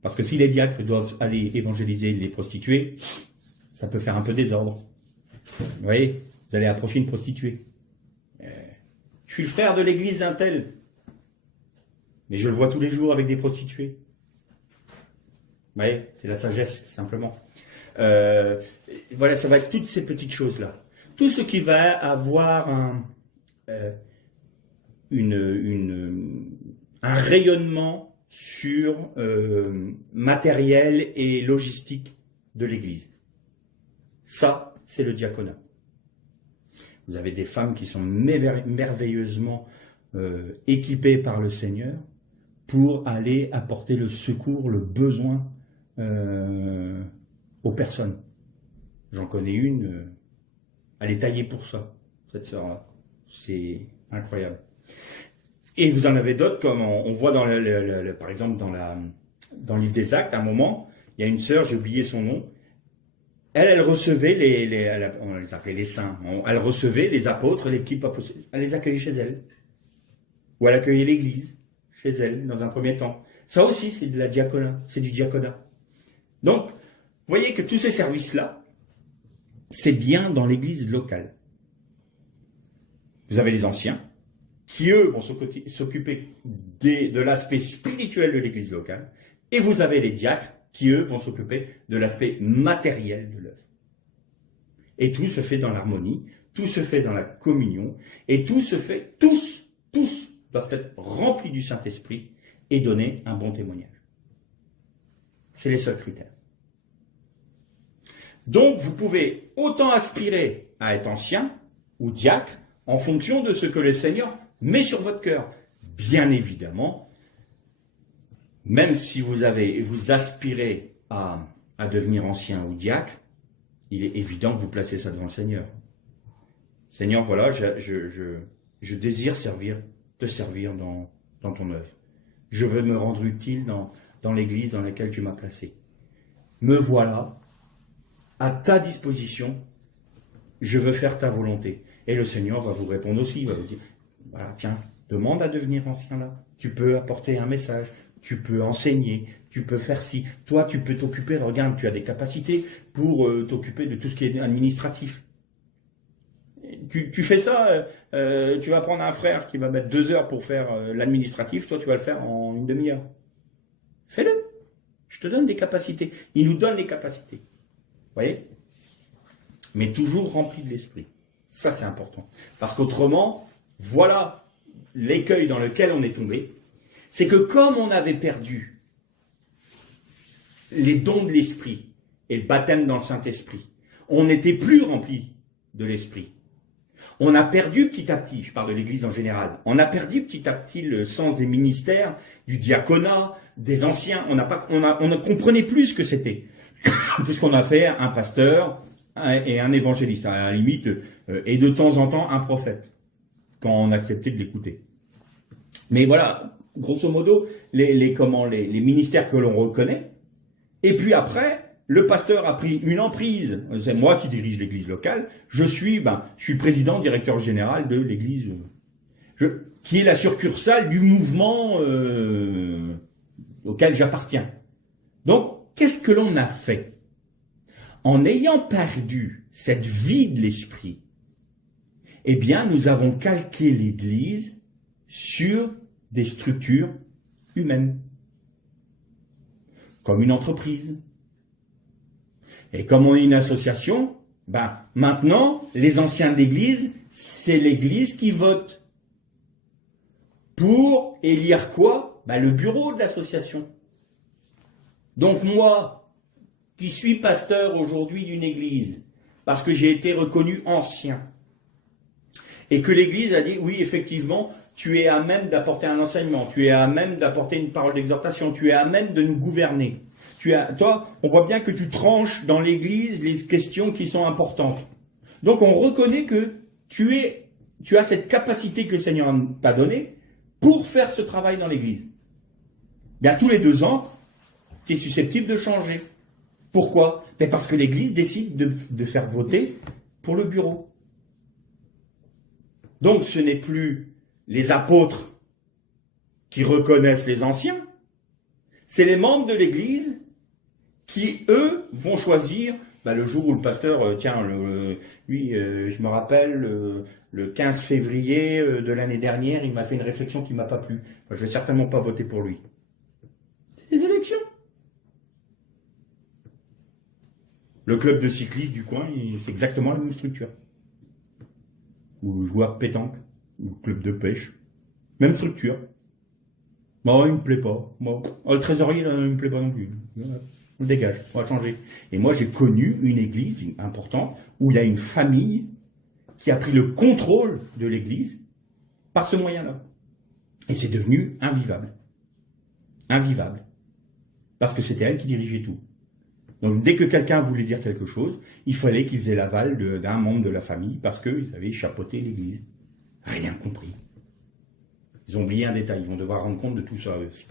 Parce que si les diacres doivent aller évangéliser les prostituées, ça peut faire un peu désordre. Vous voyez, vous allez approcher une prostituée. Je suis le frère de l'église d'un tel, mais je le vois tous les jours avec des prostituées. Vous voyez, c'est la sagesse, simplement. Voilà, ça va être toutes ces petites choses-là. Tout ce qui va avoir un rayonnement sur matériel et logistique de l'Église. Ça, c'est le diaconat. Vous avez des femmes qui sont merveilleusement équipées par le Seigneur pour aller apporter le secours, le besoin aux personnes. J'en connais une, elle est taillée pour ça, cette sœur-là. C'est incroyable. Et vous en avez d'autres, comme on voit par exemple dans le livre des Actes, à un moment, il y a une sœur, j'ai oublié son nom, elle recevait on les appelait les saints, elle recevait les apôtres, l'équipe apostolique, elle les accueillait chez elle. Ou elle accueillait l'église chez elle, dans un premier temps. Ça aussi, c'est de la diaconat, c'est du diaconat. Donc, vous voyez que tous ces services-là, c'est bien dans l'église locale. Vous avez les anciens, qui eux vont s'occuper de l'aspect spirituel de l'église locale, et vous avez les diacres, qui eux vont s'occuper de l'aspect matériel de l'œuvre. Et tout se fait dans l'harmonie, tout se fait dans la communion, et tout se fait, tous doivent être remplis du Saint-Esprit et donner un bon témoignage. C'est les seuls critères. Donc, vous pouvez autant aspirer à être ancien ou diacre en fonction de ce que le Seigneur met sur votre cœur. Bien évidemment, même si vous aspirez à devenir ancien ou diacre, il est évident que vous placez ça devant le Seigneur. Seigneur, voilà, je désire te servir dans ton œuvre. Je veux me rendre utile dans l'église dans laquelle tu m'as placé. Me voilà à ta disposition, je veux faire ta volonté. Et le Seigneur va vous répondre aussi, il va vous dire, voilà, tiens, demande à devenir ancien là. Tu peux apporter un message, tu peux enseigner, tu peux faire ci. Toi, tu peux t'occuper, regarde, tu as des capacités pour t'occuper de tout ce qui est administratif. tu fais ça, tu vas prendre un frère qui va mettre 2 heures pour faire l'administratif, toi tu vas le faire en une demi-heure. Fais-le. Je te donne des capacités. Il nous donne les capacités. Vous voyez? Mais toujours rempli de l'esprit. Ça, c'est important. Parce qu'autrement, voilà l'écueil dans lequel on est tombé. C'est que comme on avait perdu les dons de l'esprit et le baptême dans le Saint-Esprit, on n'était plus rempli de l'esprit. On a perdu petit à petit, je parle de l'Église en général, on a perdu petit à petit le sens des ministères, du diaconat, des anciens. On ne comprenait plus ce que c'était, puisqu'on a fait un pasteur et un évangéliste, à la limite, et de temps en temps un prophète, quand on acceptait de l'écouter. Mais voilà, grosso modo, les ministères que l'on reconnaît, et puis après, le pasteur a pris une emprise. C'est moi qui dirige l'église locale. Je suis président, directeur général de l'église, qui est la succursale du mouvement auquel j'appartiens. Donc, qu'est-ce que l'on a fait? En ayant perdu cette vie de l'esprit, eh bien, nous avons calqué l'église sur des structures humaines, comme une entreprise. Et comme on est une association, maintenant, les anciens de l'église, c'est l'église qui vote. Pour élire quoi? Le bureau de l'association. Donc moi, qui suis pasteur aujourd'hui d'une église, parce que j'ai été reconnu ancien, et que l'église a dit, oui, effectivement, tu es à même d'apporter un enseignement, tu es à même d'apporter une parole d'exhortation, tu es à même de nous gouverner. Toi, on voit bien que tu tranches dans l'église les questions qui sont importantes. Donc on reconnaît que tu as cette capacité que le Seigneur t'a donnée pour faire ce travail dans l'église. Tous les 2 ans, tu es susceptible de changer. Pourquoi? Parce que l'église décide de faire voter pour le bureau. Donc ce n'est plus les apôtres qui reconnaissent les anciens, c'est les membres de l'église qui, eux, vont choisir, le jour où le pasteur, je me rappelle, le 15 février de l'année dernière, il m'a fait une réflexion qui ne m'a pas plu. Je ne vais certainement pas voter pour lui. C'est des élections. Le club de cyclistes du coin, c'est exactement la même structure. Ou le joueur de pétanque, ou le club de pêche. Même structure. Il ne me plaît pas. Le trésorier, il ne me plaît pas non plus. On le dégage, on va changer. Et moi, j'ai connu une église importante où il y a une famille qui a pris le contrôle de l'église par ce moyen-là. Et c'est devenu invivable. Invivable. Parce que c'était elle qui dirigeait tout. Donc, dès que quelqu'un voulait dire quelque chose, il fallait qu'il faisait l'aval d'un membre de la famille parce qu'ils avaient chapeauté l'église. Rien compris. Ils ont oublié un détail, ils vont devoir rendre compte de tout ça aussi.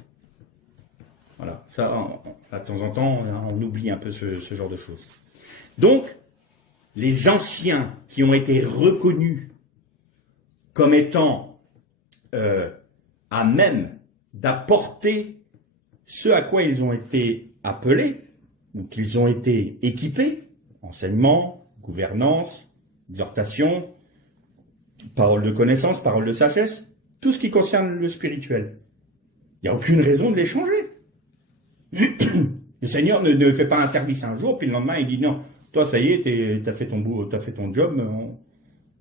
Voilà, ça, de temps en temps, on oublie un peu ce genre de choses. Donc, les anciens qui ont été reconnus comme étant à même d'apporter ce à quoi ils ont été appelés, ou qu'ils ont été équipés, enseignement, gouvernance, exhortation, parole de connaissance, parole de sagesse, tout ce qui concerne le spirituel. Il n'y a aucune raison de les changer. Le Seigneur ne fait pas un service un jour, puis le lendemain il dit non, toi ça y est, t'as fait ton job,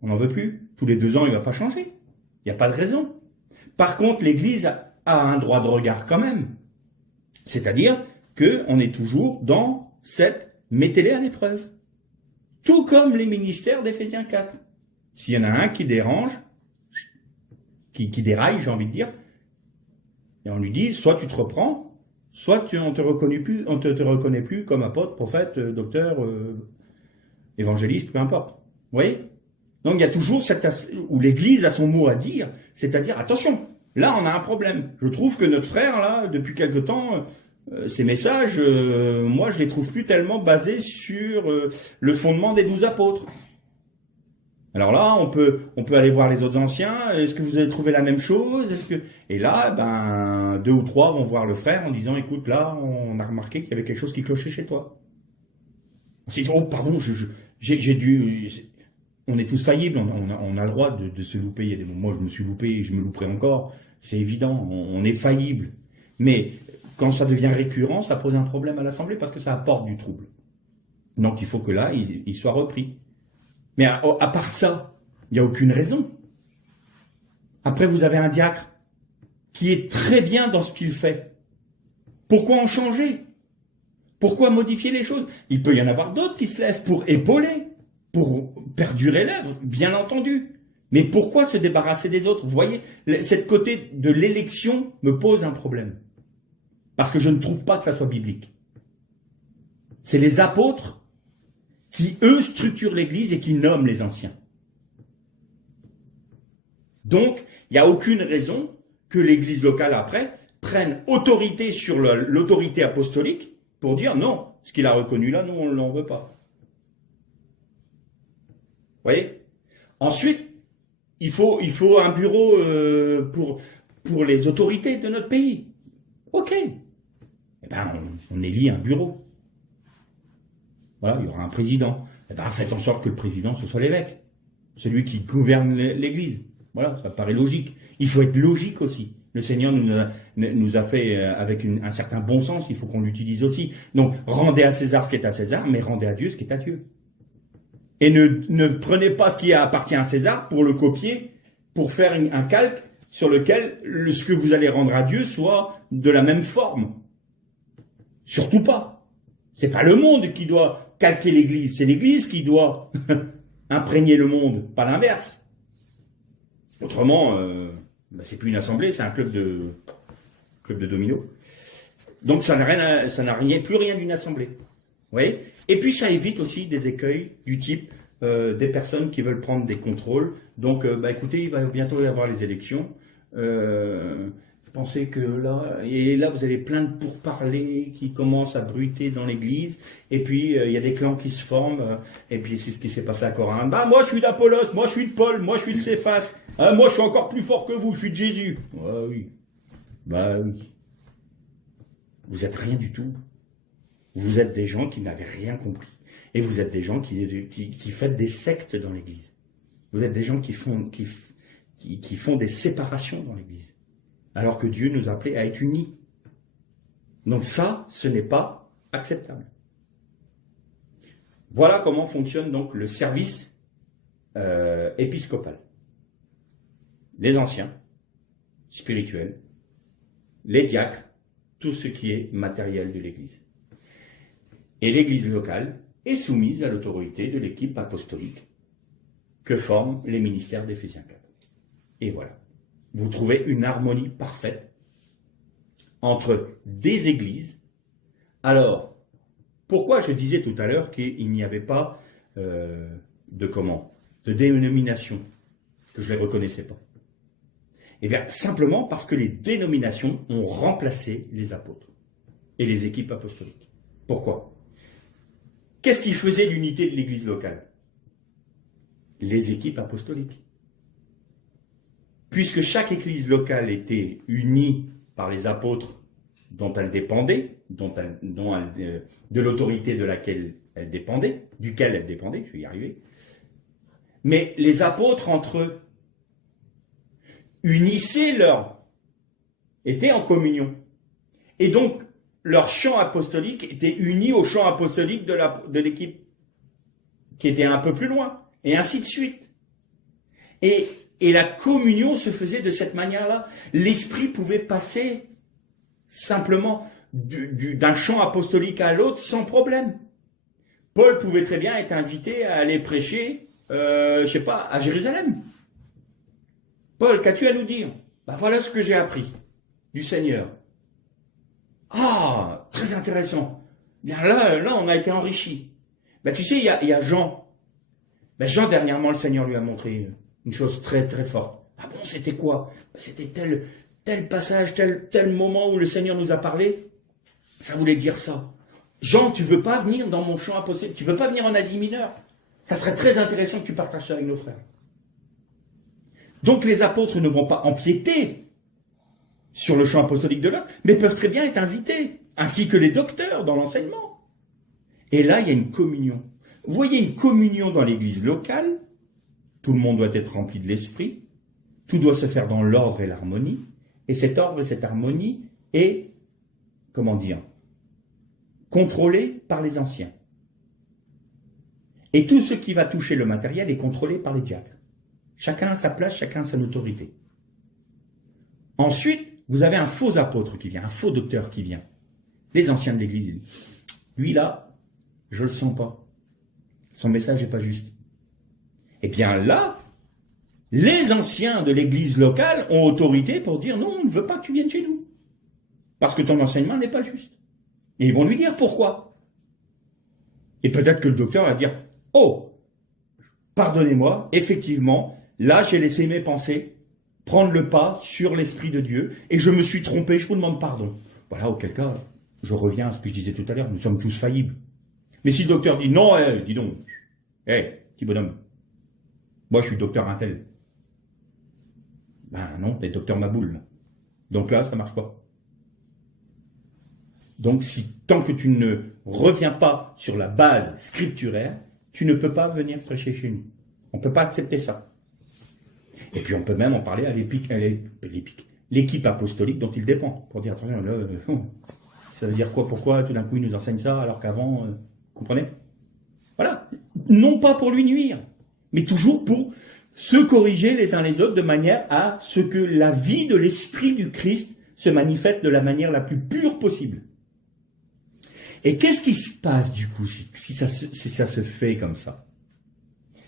on n'en veut plus. Tous les 2 ans il ne va pas changer. Il n'y a pas de raison. Par contre, l'Église a un droit de regard quand même. C'est-à-dire qu'on est toujours dans cette mettez-les à l'épreuve. Tout comme les ministères d'Éphésiens 4. S'il y en a un qui dérange, qui déraille, j'ai envie de dire, et on lui dit, soit tu te reprends, soit on te reconnaît plus comme apôtre, prophète, docteur, évangéliste, peu importe. Vous voyez? Donc il y a toujours cet aspect où l'Église a son mot à dire, c'est-à-dire, attention, là on a un problème. Je trouve que notre frère, là, depuis quelque temps, ces messages, moi je les trouve plus tellement basés sur le fondement des 12 apôtres. Alors là, on peut aller voir les autres anciens. Est-ce que vous avez trouvé la même chose? Et là, 2 ou 3 vont voir le frère en disant, écoute, là, on a remarqué qu'il y avait quelque chose qui clochait chez toi. C'est oh, pardon, j'ai dû. on est tous faillibles, on a le droit de se louper. Il y a des moments, moi je me suis loupé et je me louperai encore, c'est évident, on est faillible. Mais quand ça devient récurrent, ça pose un problème à l'Assemblée parce que ça apporte du trouble. Donc il faut que là, il soit repris. Mais à part ça, il n'y a aucune raison. Après, vous avez un diacre qui est très bien dans ce qu'il fait. Pourquoi en changer? Pourquoi modifier les choses? Il peut y en avoir d'autres qui se lèvent pour épauler, pour perdurer l'œuvre, bien entendu. Mais pourquoi se débarrasser des autres? Vous voyez, cette côté de l'élection me pose un problème. Parce que je ne trouve pas que ça soit biblique. C'est les apôtres qui, eux, structurent l'Église et qui nomment les anciens. Donc, il n'y a aucune raison que l'Église locale, après, prenne autorité sur l'autorité apostolique pour dire non, ce qu'il a reconnu là, nous, on ne l'en veut pas. Vous voyez? Ensuite, il faut un bureau pour les autorités de notre pays. Ok. Eh ben, on élit un bureau. Voilà, il y aura un président. Eh ben, faites en sorte que le président, ce soit l'évêque. Celui qui gouverne l'Église. Voilà, ça paraît logique. Il faut être logique aussi. Le Seigneur nous a fait avec un certain bon sens, il faut qu'on l'utilise aussi. Donc, rendez à César ce qui est à César, mais rendez à Dieu ce qui est à Dieu. Et ne prenez pas ce qui appartient à César pour le copier, pour faire un calque sur lequel ce que vous allez rendre à Dieu soit de la même forme. Surtout pas. C'est pas le monde qui doit calquer l'Église, c'est l'Église qui doit imprégner le monde, pas l'inverse. Autrement, c'est plus une assemblée, c'est un club de domino. Donc ça n'a plus rien d'une assemblée. Vous voyez? Et puis ça évite aussi des écueils du type des personnes qui veulent prendre des contrôles. Donc, écoutez, il va bientôt y avoir les élections. Pensez que là, et là vous avez plein de pourparlers qui commencent à bruiter dans l'église, et puis il y a des clans qui se forment, et puis c'est ce qui s'est passé à Corinthe. Bah moi je suis d'Apollos, moi je suis de Paul, moi je suis de Céphas, moi je suis encore plus fort que vous, je suis de Jésus. Ah oui. Bah oui. Vous êtes rien du tout. Vous êtes des gens qui n'avaient rien compris. Et vous êtes des gens qui faites des sectes dans l'église. Vous êtes des gens qui font des séparations dans l'église. Alors que Dieu nous appelait à être unis. Donc ça, ce n'est pas acceptable. Voilà comment fonctionne donc le service épiscopal. Les anciens, spirituels, les diacres, tout ce qui est matériel de l'Église. Et l'Église locale est soumise à l'autorité de l'équipe apostolique que forment les ministères d'Éphésiens 4. Et voilà. Vous trouvez une harmonie parfaite entre des églises. Alors, pourquoi je disais tout à l'heure qu'il n'y avait pas de dénomination, que je ne les reconnaissais pas? Eh bien, simplement parce que les dénominations ont remplacé les apôtres et les équipes apostoliques. Pourquoi? Qu'est-ce qui faisait l'unité de l'église locale? Les équipes apostoliques. Puisque chaque église locale était unie par les apôtres dont elle dépendait, de l'autorité de laquelle elle dépendait, duquel elle dépendait, je vais y arriver. Mais les apôtres entre eux étaient en communion. Et donc, leur chant apostolique était uni au chant apostolique de l'équipe qui était un peu plus loin, et ainsi de suite. Et la communion se faisait de cette manière-là. L'esprit pouvait passer simplement d'un chant apostolique à l'autre sans problème. Paul pouvait très bien être invité à aller prêcher, à Jérusalem. Paul, qu'as-tu à nous dire? Voilà ce que j'ai appris du Seigneur. Ah, très intéressant. Bien là, on a été enrichi. Tu sais, il y a Jean. Jean, dernièrement, le Seigneur lui a montré une chose très très forte. Ah bon, c'était quoi? C'était tel passage, tel moment où le Seigneur nous a parlé. Ça voulait dire ça. Jean, tu veux pas venir dans mon chant apostolique? Tu veux pas venir en Asie mineure? Ça serait très intéressant que tu partages ça avec nos frères. Donc les apôtres ne vont pas empiéter sur le chant apostolique de l'autre, mais peuvent très bien être invités, ainsi que les docteurs dans l'enseignement. Et là, il y a une communion. Vous voyez une communion dans l'église locale tout le monde doit être rempli de l'esprit, tout doit se faire dans l'ordre et l'harmonie, et cet ordre et cette harmonie est, comment dire, contrôlé par les anciens. Et tout ce qui va toucher le matériel est contrôlé par les diacres. Chacun a sa place, chacun a son autorité. Ensuite, vous avez un faux apôtre qui vient, un faux docteur qui vient. Les anciens de l'Église. Lui là, je le sens pas. Son message n'est pas juste. Eh bien là, les anciens de l'Église locale ont autorité pour dire non, on ne veut pas que tu viennes chez nous. Parce que ton enseignement n'est pas juste. Et ils vont lui dire pourquoi. Et peut-être que le docteur va dire, oh, pardonnez-moi, effectivement, là j'ai laissé mes pensées prendre le pas sur l'Esprit de Dieu et je me suis trompé, je vous demande pardon. Voilà, auquel cas, je reviens à ce que je disais tout à l'heure, nous sommes tous faillibles. Mais si le docteur dit non, dis donc, petit bonhomme, moi je suis docteur Intel. Ben non, t'es docteur Maboule. Donc là, ça marche pas. Donc tant que tu ne reviens pas sur la base scripturaire, tu ne peux pas venir prêcher chez nous. On ne peut pas accepter ça. Et puis on peut même en parler à l'équipe apostolique dont il dépend. Pour dire, attention, là, ça veut dire quoi, pourquoi tout d'un coup il nous enseigne ça alors qu'avant, comprenez? Voilà. Non pas pour lui nuire, mais toujours pour se corriger les uns les autres de manière à ce que la vie de l'Esprit du Christ se manifeste de la manière la plus pure possible. Et qu'est-ce qui se passe du coup si ça se fait comme ça?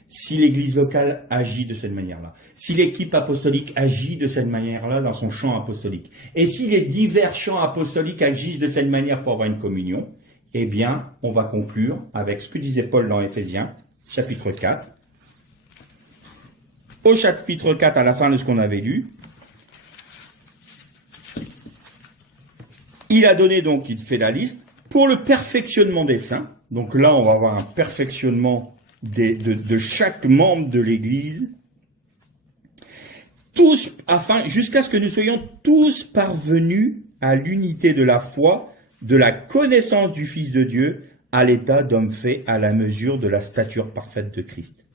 Si l'Église locale agit de cette manière-là, si l'équipe apostolique agit de cette manière-là dans son champ apostolique, et si les divers champs apostoliques agissent de cette manière pour avoir une communion, eh bien, on va conclure avec ce que disait Paul dans Éphésiens, chapitre 4. Au chapitre 4, à la fin de ce qu'on avait lu, il a donné donc, il fait la liste, pour le perfectionnement des saints. Donc là, on va avoir un perfectionnement de chaque membre de l'Église, tous, jusqu'à ce que nous soyons tous parvenus à l'unité de la foi, de la connaissance du Fils de Dieu, à l'état d'homme fait à la mesure de la stature parfaite de Christ.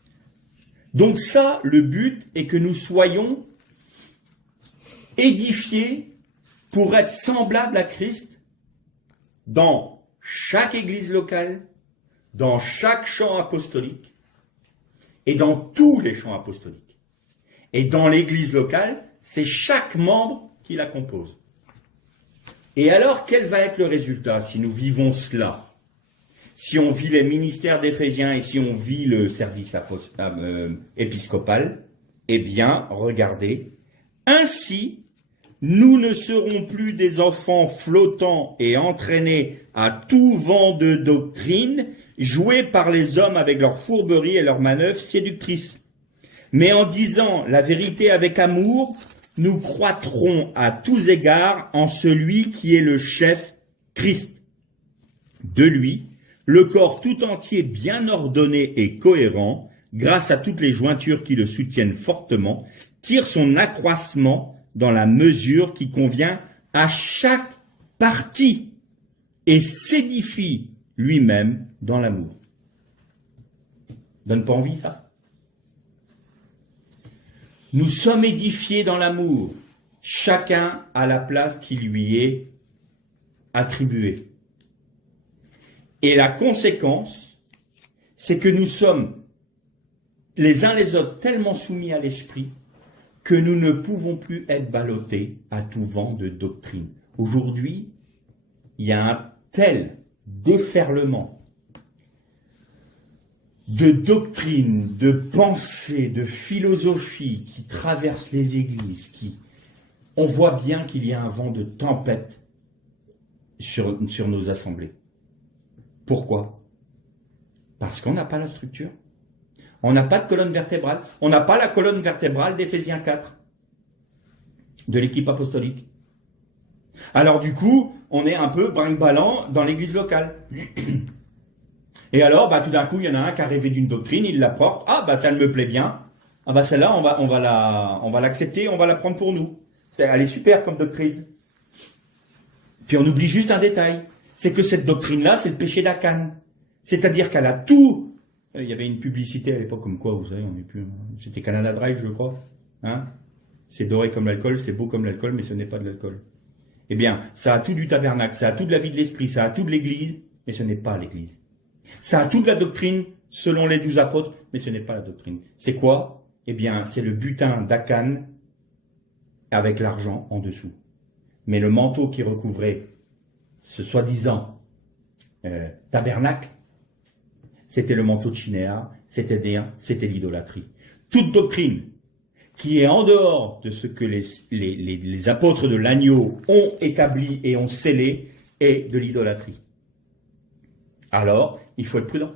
Donc ça, le but est que nous soyons édifiés pour être semblables à Christ dans chaque église locale, dans chaque champ apostolique et dans tous les champs apostoliques. Et dans l'église locale, c'est chaque membre qui la compose. Et alors, quel va être le résultat si nous vivons cela? Si on vit les ministères d'Éphésiens et si on vit le service épiscopal, eh bien, regardez, ainsi, nous ne serons plus des enfants flottants et entraînés à tout vent de doctrine, joués par les hommes avec leurs fourberies et leurs manœuvres séductrices. Mais en disant la vérité avec amour, nous croîtrons à tous égards en celui qui est le chef, Christ. De lui, le corps tout entier bien ordonné et cohérent, grâce à toutes les jointures qui le soutiennent fortement, tire son accroissement dans la mesure qui convient à chaque partie et s'édifie lui-même dans l'amour. Donne pas envie, ça? Nous sommes édifiés dans l'amour, chacun à la place qui lui est attribuée. Et la conséquence, c'est que nous sommes les uns les autres tellement soumis à l'esprit que nous ne pouvons plus être ballottés à tout vent de doctrine. Aujourd'hui, il y a un tel déferlement de doctrines, de pensées, de philosophie qui traversent les églises, on voit bien qu'il y a un vent de tempête sur nos assemblées. Pourquoi? Parce qu'on n'a pas la structure. On n'a pas de colonne vertébrale. On n'a pas la colonne vertébrale d'Éphésiens 4, de l'équipe apostolique. Alors du coup, on est un peu brinque-ballant dans l'église locale. Et alors, tout d'un coup, il y en a un qui a rêvé d'une doctrine, il la porte. Ah, ça me plaît bien. Ah, celle-là, on va l'accepter, on va la prendre pour nous. Elle est super comme doctrine. Puis on oublie juste un détail. C'est que cette doctrine-là, c'est le péché d'Akan. C'est-à-dire qu'elle a tout Il y avait une publicité à l'époque comme quoi, vous savez, c'était Canada Dry, je crois. Hein, c'est doré comme l'alcool, c'est beau comme l'alcool, mais ce n'est pas de l'alcool. Eh bien, ça a tout du tabernacle, ça a tout de la vie de l'esprit, ça a tout de l'église, mais ce n'est pas l'église. Ça a tout de la doctrine, selon les 12 apôtres, mais ce n'est pas la doctrine. C'est quoi? Eh bien, c'est le butin d'Akan avec l'argent en dessous. Mais le manteau qui recouvrait ce soi-disant tabernacle, c'était le manteau de Chinéa, c'était l'idolâtrie. Toute doctrine qui est en dehors de ce que les apôtres de l'agneau ont établi et ont scellé est de l'idolâtrie. Alors, il faut être prudent.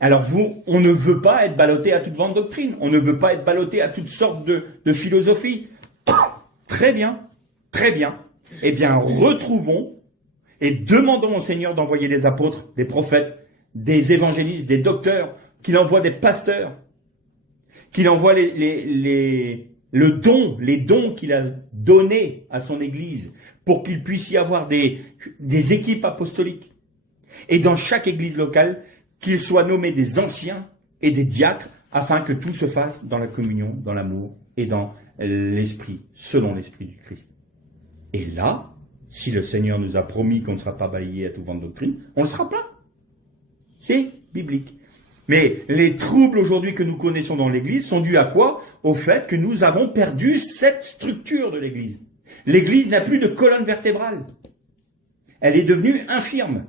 Alors on ne veut pas être ballotté à toute vente doctrine, on ne veut pas être ballotté à toutes sortes de philosophies. Très bien, très bien. Eh bien, retrouvons et demandons au Seigneur d'envoyer des apôtres, des prophètes, des évangélistes, des docteurs, qu'il envoie des pasteurs, qu'il envoie les dons qu'il a donnés à son Église pour qu'il puisse y avoir des équipes apostoliques. Et dans chaque église locale, qu'il soit nommé des anciens et des diacres afin que tout se fasse dans la communion, dans l'amour et dans l'esprit, selon l'esprit du Christ. Et là, si le Seigneur nous a promis qu'on ne sera pas balayé à tout vent de doctrine, on le sera pas. C'est biblique. Mais les troubles aujourd'hui que nous connaissons dans l'Église sont dus à quoi? Au fait que nous avons perdu cette structure de l'Église. L'Église n'a plus de colonne vertébrale. Elle est devenue infirme.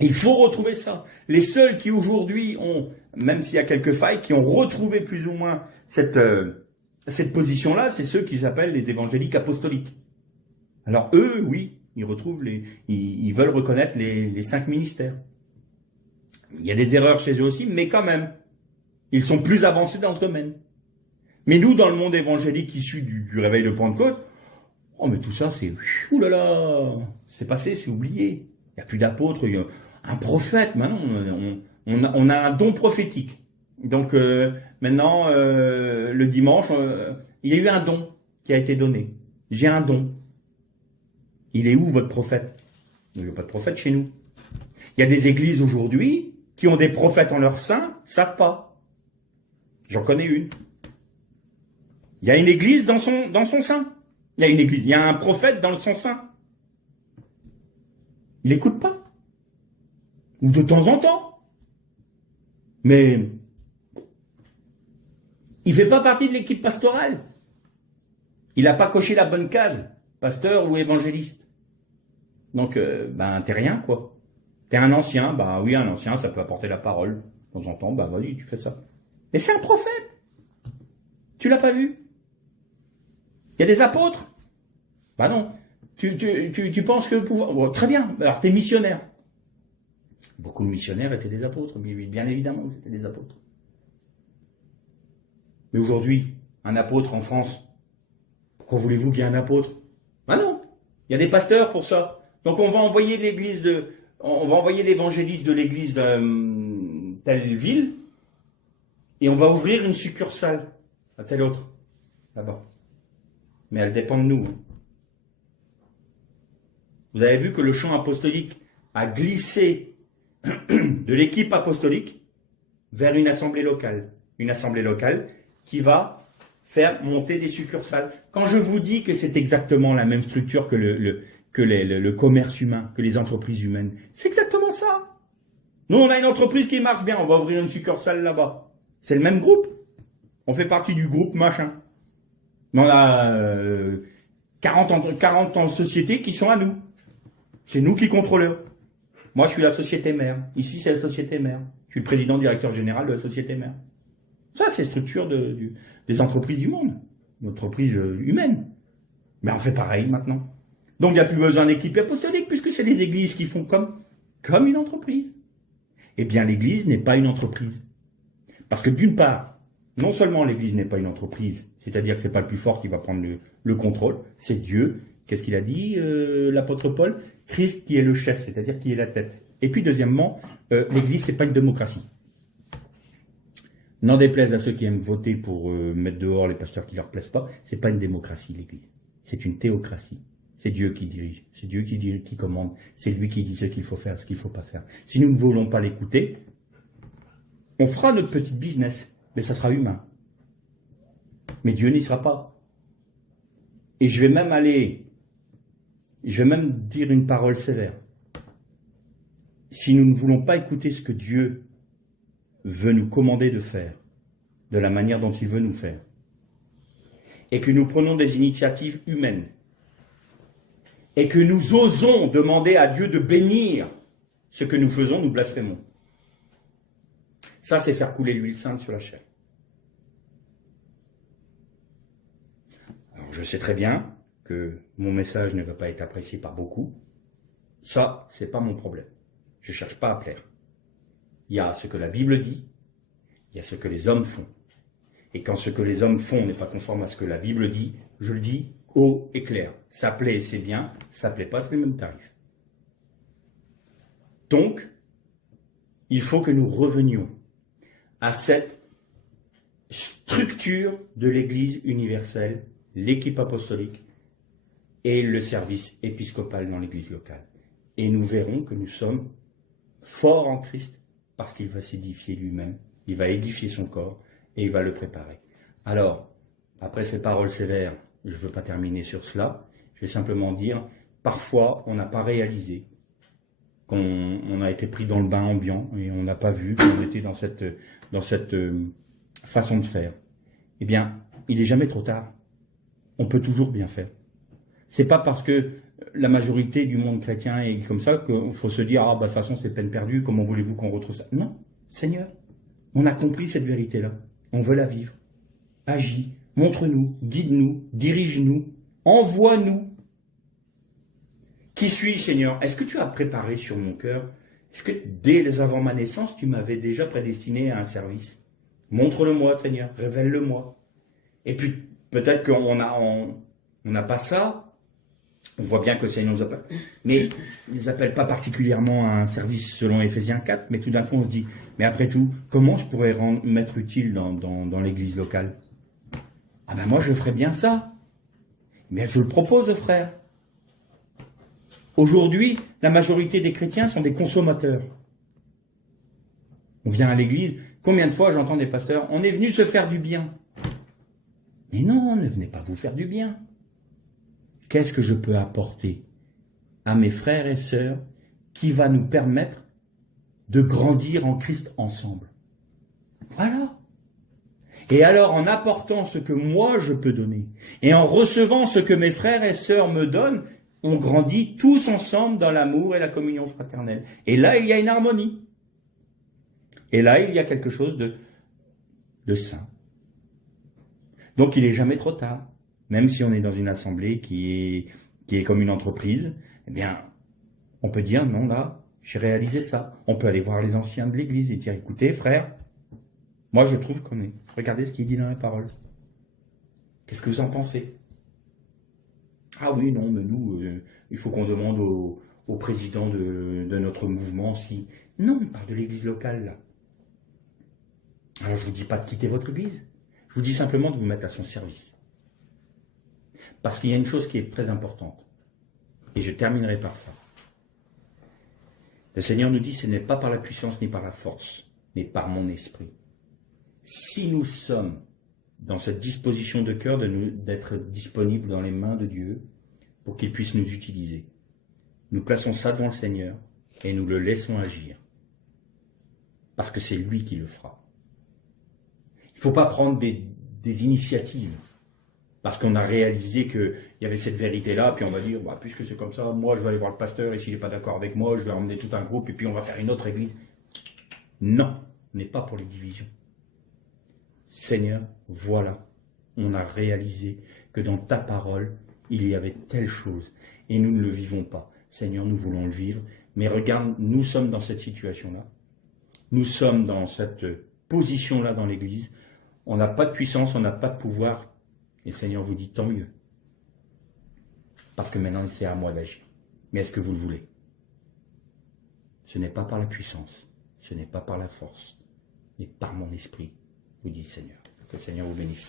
Il faut retrouver ça. Les seuls qui aujourd'hui ont, même s'il y a quelques failles, qui ont retrouvé plus ou moins cette position-là, c'est ceux qui s'appellent les évangéliques apostoliques. Alors eux, oui, ils retrouvent ils veulent reconnaître les 5 ministères. Il y a des erreurs chez eux aussi, mais quand même, ils sont plus avancés dans ce domaine. Mais nous, dans le monde évangélique issu du réveil de Pentecôte, oh mais tout ça, c'est oulala, c'est passé, c'est oublié. Il n'y a plus d'apôtres, il y a un prophète. Maintenant, on a un don prophétique. Donc maintenant, le dimanche, il y a eu un don qui a été donné. J'ai un don. Il est où votre prophète? Il n'y a pas de prophète chez nous. Il y a des églises aujourd'hui qui ont des prophètes en leur sein, savent pas. J'en connais une. Il y a une église dans son sein. Il y a un prophète dans son sein. Il n'écoute pas. Ou de temps en temps. Mais il ne fait pas partie de l'équipe pastorale. Il n'a pas coché la bonne case, pasteur ou évangéliste. Donc, t'es rien, quoi. T'es un ancien, oui, un ancien, ça peut apporter la parole. De temps en temps, vas-y, tu fais ça. Mais c'est un prophète. Tu l'as pas vu? Il y a des apôtres. Non. Tu penses que le pouvoir... Bon, très bien, alors t'es missionnaire. Beaucoup de missionnaires étaient des apôtres, bien évidemment que c'était des apôtres. Mais aujourd'hui, un apôtre en France, pourquoi voulez-vous qu'il y ait un apôtre? Non, il y a des pasteurs pour ça. Donc on va envoyer l'évangéliste de l'église de telle ville, et on va ouvrir une succursale à telle autre, là-bas. Mais elle dépend de nous. Vous avez vu que le champ apostolique a glissé de l'équipe apostolique vers une assemblée locale. Une assemblée locale qui va faire monter des succursales. Quand je vous dis que c'est exactement la même structure que le commerce humain, que les entreprises humaines, c'est exactement ça. Nous, on a une entreprise qui marche bien, on va ouvrir une succursale là-bas. C'est le même groupe. On fait partie du groupe machin. Mais on a 40 sociétés qui sont à nous. C'est nous qui contrôlons. Moi, je suis la société mère. Ici, c'est la société mère. Je suis le président directeur général de la société mère. Ça, c'est la structure des entreprises du monde. Une entreprise humaine. Mais on fait pareil maintenant. Donc, il n'y a plus besoin d'équipe apostolique puisque c'est les églises qui font comme une entreprise. Eh bien, l'église n'est pas une entreprise. Parce que d'une part, non seulement l'église n'est pas une entreprise, c'est-à-dire que c'est pas le plus fort qui va prendre le contrôle, c'est Dieu. Qu'est-ce qu'il a dit, l'apôtre Paul? Christ qui est le chef, c'est-à-dire qui est la tête. Et puis, deuxièmement, l'église, c'est pas une démocratie. N'en déplaise à ceux qui aiment voter pour mettre dehors les pasteurs qui leur plaisent pas, c'est pas une démocratie, l'église. C'est une théocratie. C'est Dieu qui dirige, c'est Dieu qui commande, c'est lui qui dit ce qu'il faut faire, ce qu'il faut pas faire. Si nous ne voulons pas l'écouter, On fera notre petite business, mais ça sera humain. Mais Dieu n'y sera pas. Et je vais même dire une parole sévère. Si nous ne voulons pas écouter ce que Dieu veut nous commander de faire, de la manière dont il veut nous faire, et que nous prenons des initiatives humaines, et que nous osons demander à Dieu de bénir ce que nous faisons, nous blasphémons. Ça, c'est faire couler l'huile sainte sur la chair. Alors, je sais très bien que mon message ne va pas être apprécié par beaucoup. Ça, c'est pas mon problème. Je ne cherche pas à plaire. Il y a ce que la Bible dit, il y a ce que les hommes font. Et quand ce que les hommes font n'est pas conforme à ce que la Bible dit, je le dis haut et clair. Ça plaît, c'est bien. Ça plaît pas, c'est le même tarif. Donc, il faut que nous revenions à cette structure de l'Église universelle, l'équipe apostolique et le service épiscopal dans l'Église locale. Et nous verrons que nous sommes forts en Christ parce qu'il va s'édifier lui-même, il va édifier son corps et il va le préparer. Alors, après ces paroles sévères, je ne veux pas terminer sur cela, je vais simplement dire, parfois on n'a pas réalisé qu'on a été pris dans le bain ambiant et on n'a pas vu qu'on était dans cette façon de faire. Eh bien, il n'est jamais trop tard. On peut toujours bien faire. C'est pas parce que la majorité du monde chrétien est comme ça qu'il faut se dire « Ah, bah, de toute façon, c'est peine perdue, comment voulez-vous qu'on retrouve ça ?» Non, Seigneur, on a compris cette vérité-là. On veut la vivre. Agis, montre-nous, guide-nous, dirige-nous, envoie-nous. Qui suis-je, Seigneur? Est-ce que tu as préparé sur mon cœur? Est-ce que dès avant ma naissance, tu m'avais déjà prédestiné à un service? Montre-le-moi, Seigneur, révèle-le-moi. Et puis, peut-être qu'on n'a pas ça. On voit bien que le Seigneur nous appelle. Mais il ne nous appelle pas particulièrement à un service selon Éphésiens 4, mais tout d'un coup on se dit, mais après tout, comment je pourrais m'être utile dans l'église locale? Ah ben moi je ferais bien ça. Mais je le propose, frère. Aujourd'hui, la majorité des chrétiens sont des consommateurs. On vient à l'église, combien de fois j'entends des pasteurs, on est venu se faire du bien. Mais non, ne venez pas vous faire du bien. Qu'est-ce que je peux apporter à mes frères et sœurs qui va nous permettre de grandir en Christ ensemble? Voilà. Et alors, en apportant ce que moi je peux donner, et en recevant ce que mes frères et sœurs me donnent, on grandit tous ensemble dans l'amour et la communion fraternelle. Et là, il y a une harmonie. Et là, il y a quelque chose de sain. Donc, il n'est jamais trop tard. Même si on est dans une assemblée qui est comme une entreprise, eh bien, on peut dire, non, là, j'ai réalisé ça. On peut aller voir les anciens de l'église et dire, écoutez, frère, moi je trouve qu'on est. Regardez ce qui est dit dans les paroles. Qu'est-ce que vous en pensez? Ah oui, non, mais nous, il faut qu'on demande au président de notre mouvement si... Non, on parle de l'église locale, là. Alors, je ne vous dis pas de quitter votre église. Je vous dis simplement de vous mettre à son service. Parce qu'il y a une chose qui est très importante. Et je terminerai par ça. Le Seigneur nous dit, ce n'est pas par la puissance ni par la force, mais par mon esprit. Si nous sommes dans cette disposition de cœur d'être disponibles dans les mains de Dieu pour qu'il puisse nous utiliser, nous plaçons ça devant le Seigneur et nous le laissons agir. Parce que c'est lui qui le fera. Il ne faut pas prendre des initiatives. Parce qu'on a réalisé qu'il y avait cette vérité-là, puis on va dire, bah, puisque c'est comme ça, moi je vais aller voir le pasteur, et s'il n'est pas d'accord avec moi, je vais emmener tout un groupe, et puis on va faire une autre église. Non, on n'est pas pour les divisions. Seigneur, voilà, on a réalisé que dans ta parole, il y avait telle chose, et nous ne le vivons pas. Seigneur, nous voulons le vivre, mais regarde, nous sommes dans cette situation-là, nous sommes dans cette position-là dans l'église, on n'a pas de puissance, on n'a pas de pouvoir. Et le Seigneur vous dit, tant mieux. Parce que maintenant, c'est à moi d'agir. Mais est-ce que vous le voulez? Ce n'est pas par la puissance, ce n'est pas par la force, mais par mon esprit, vous dit le Seigneur. Que le Seigneur vous bénisse.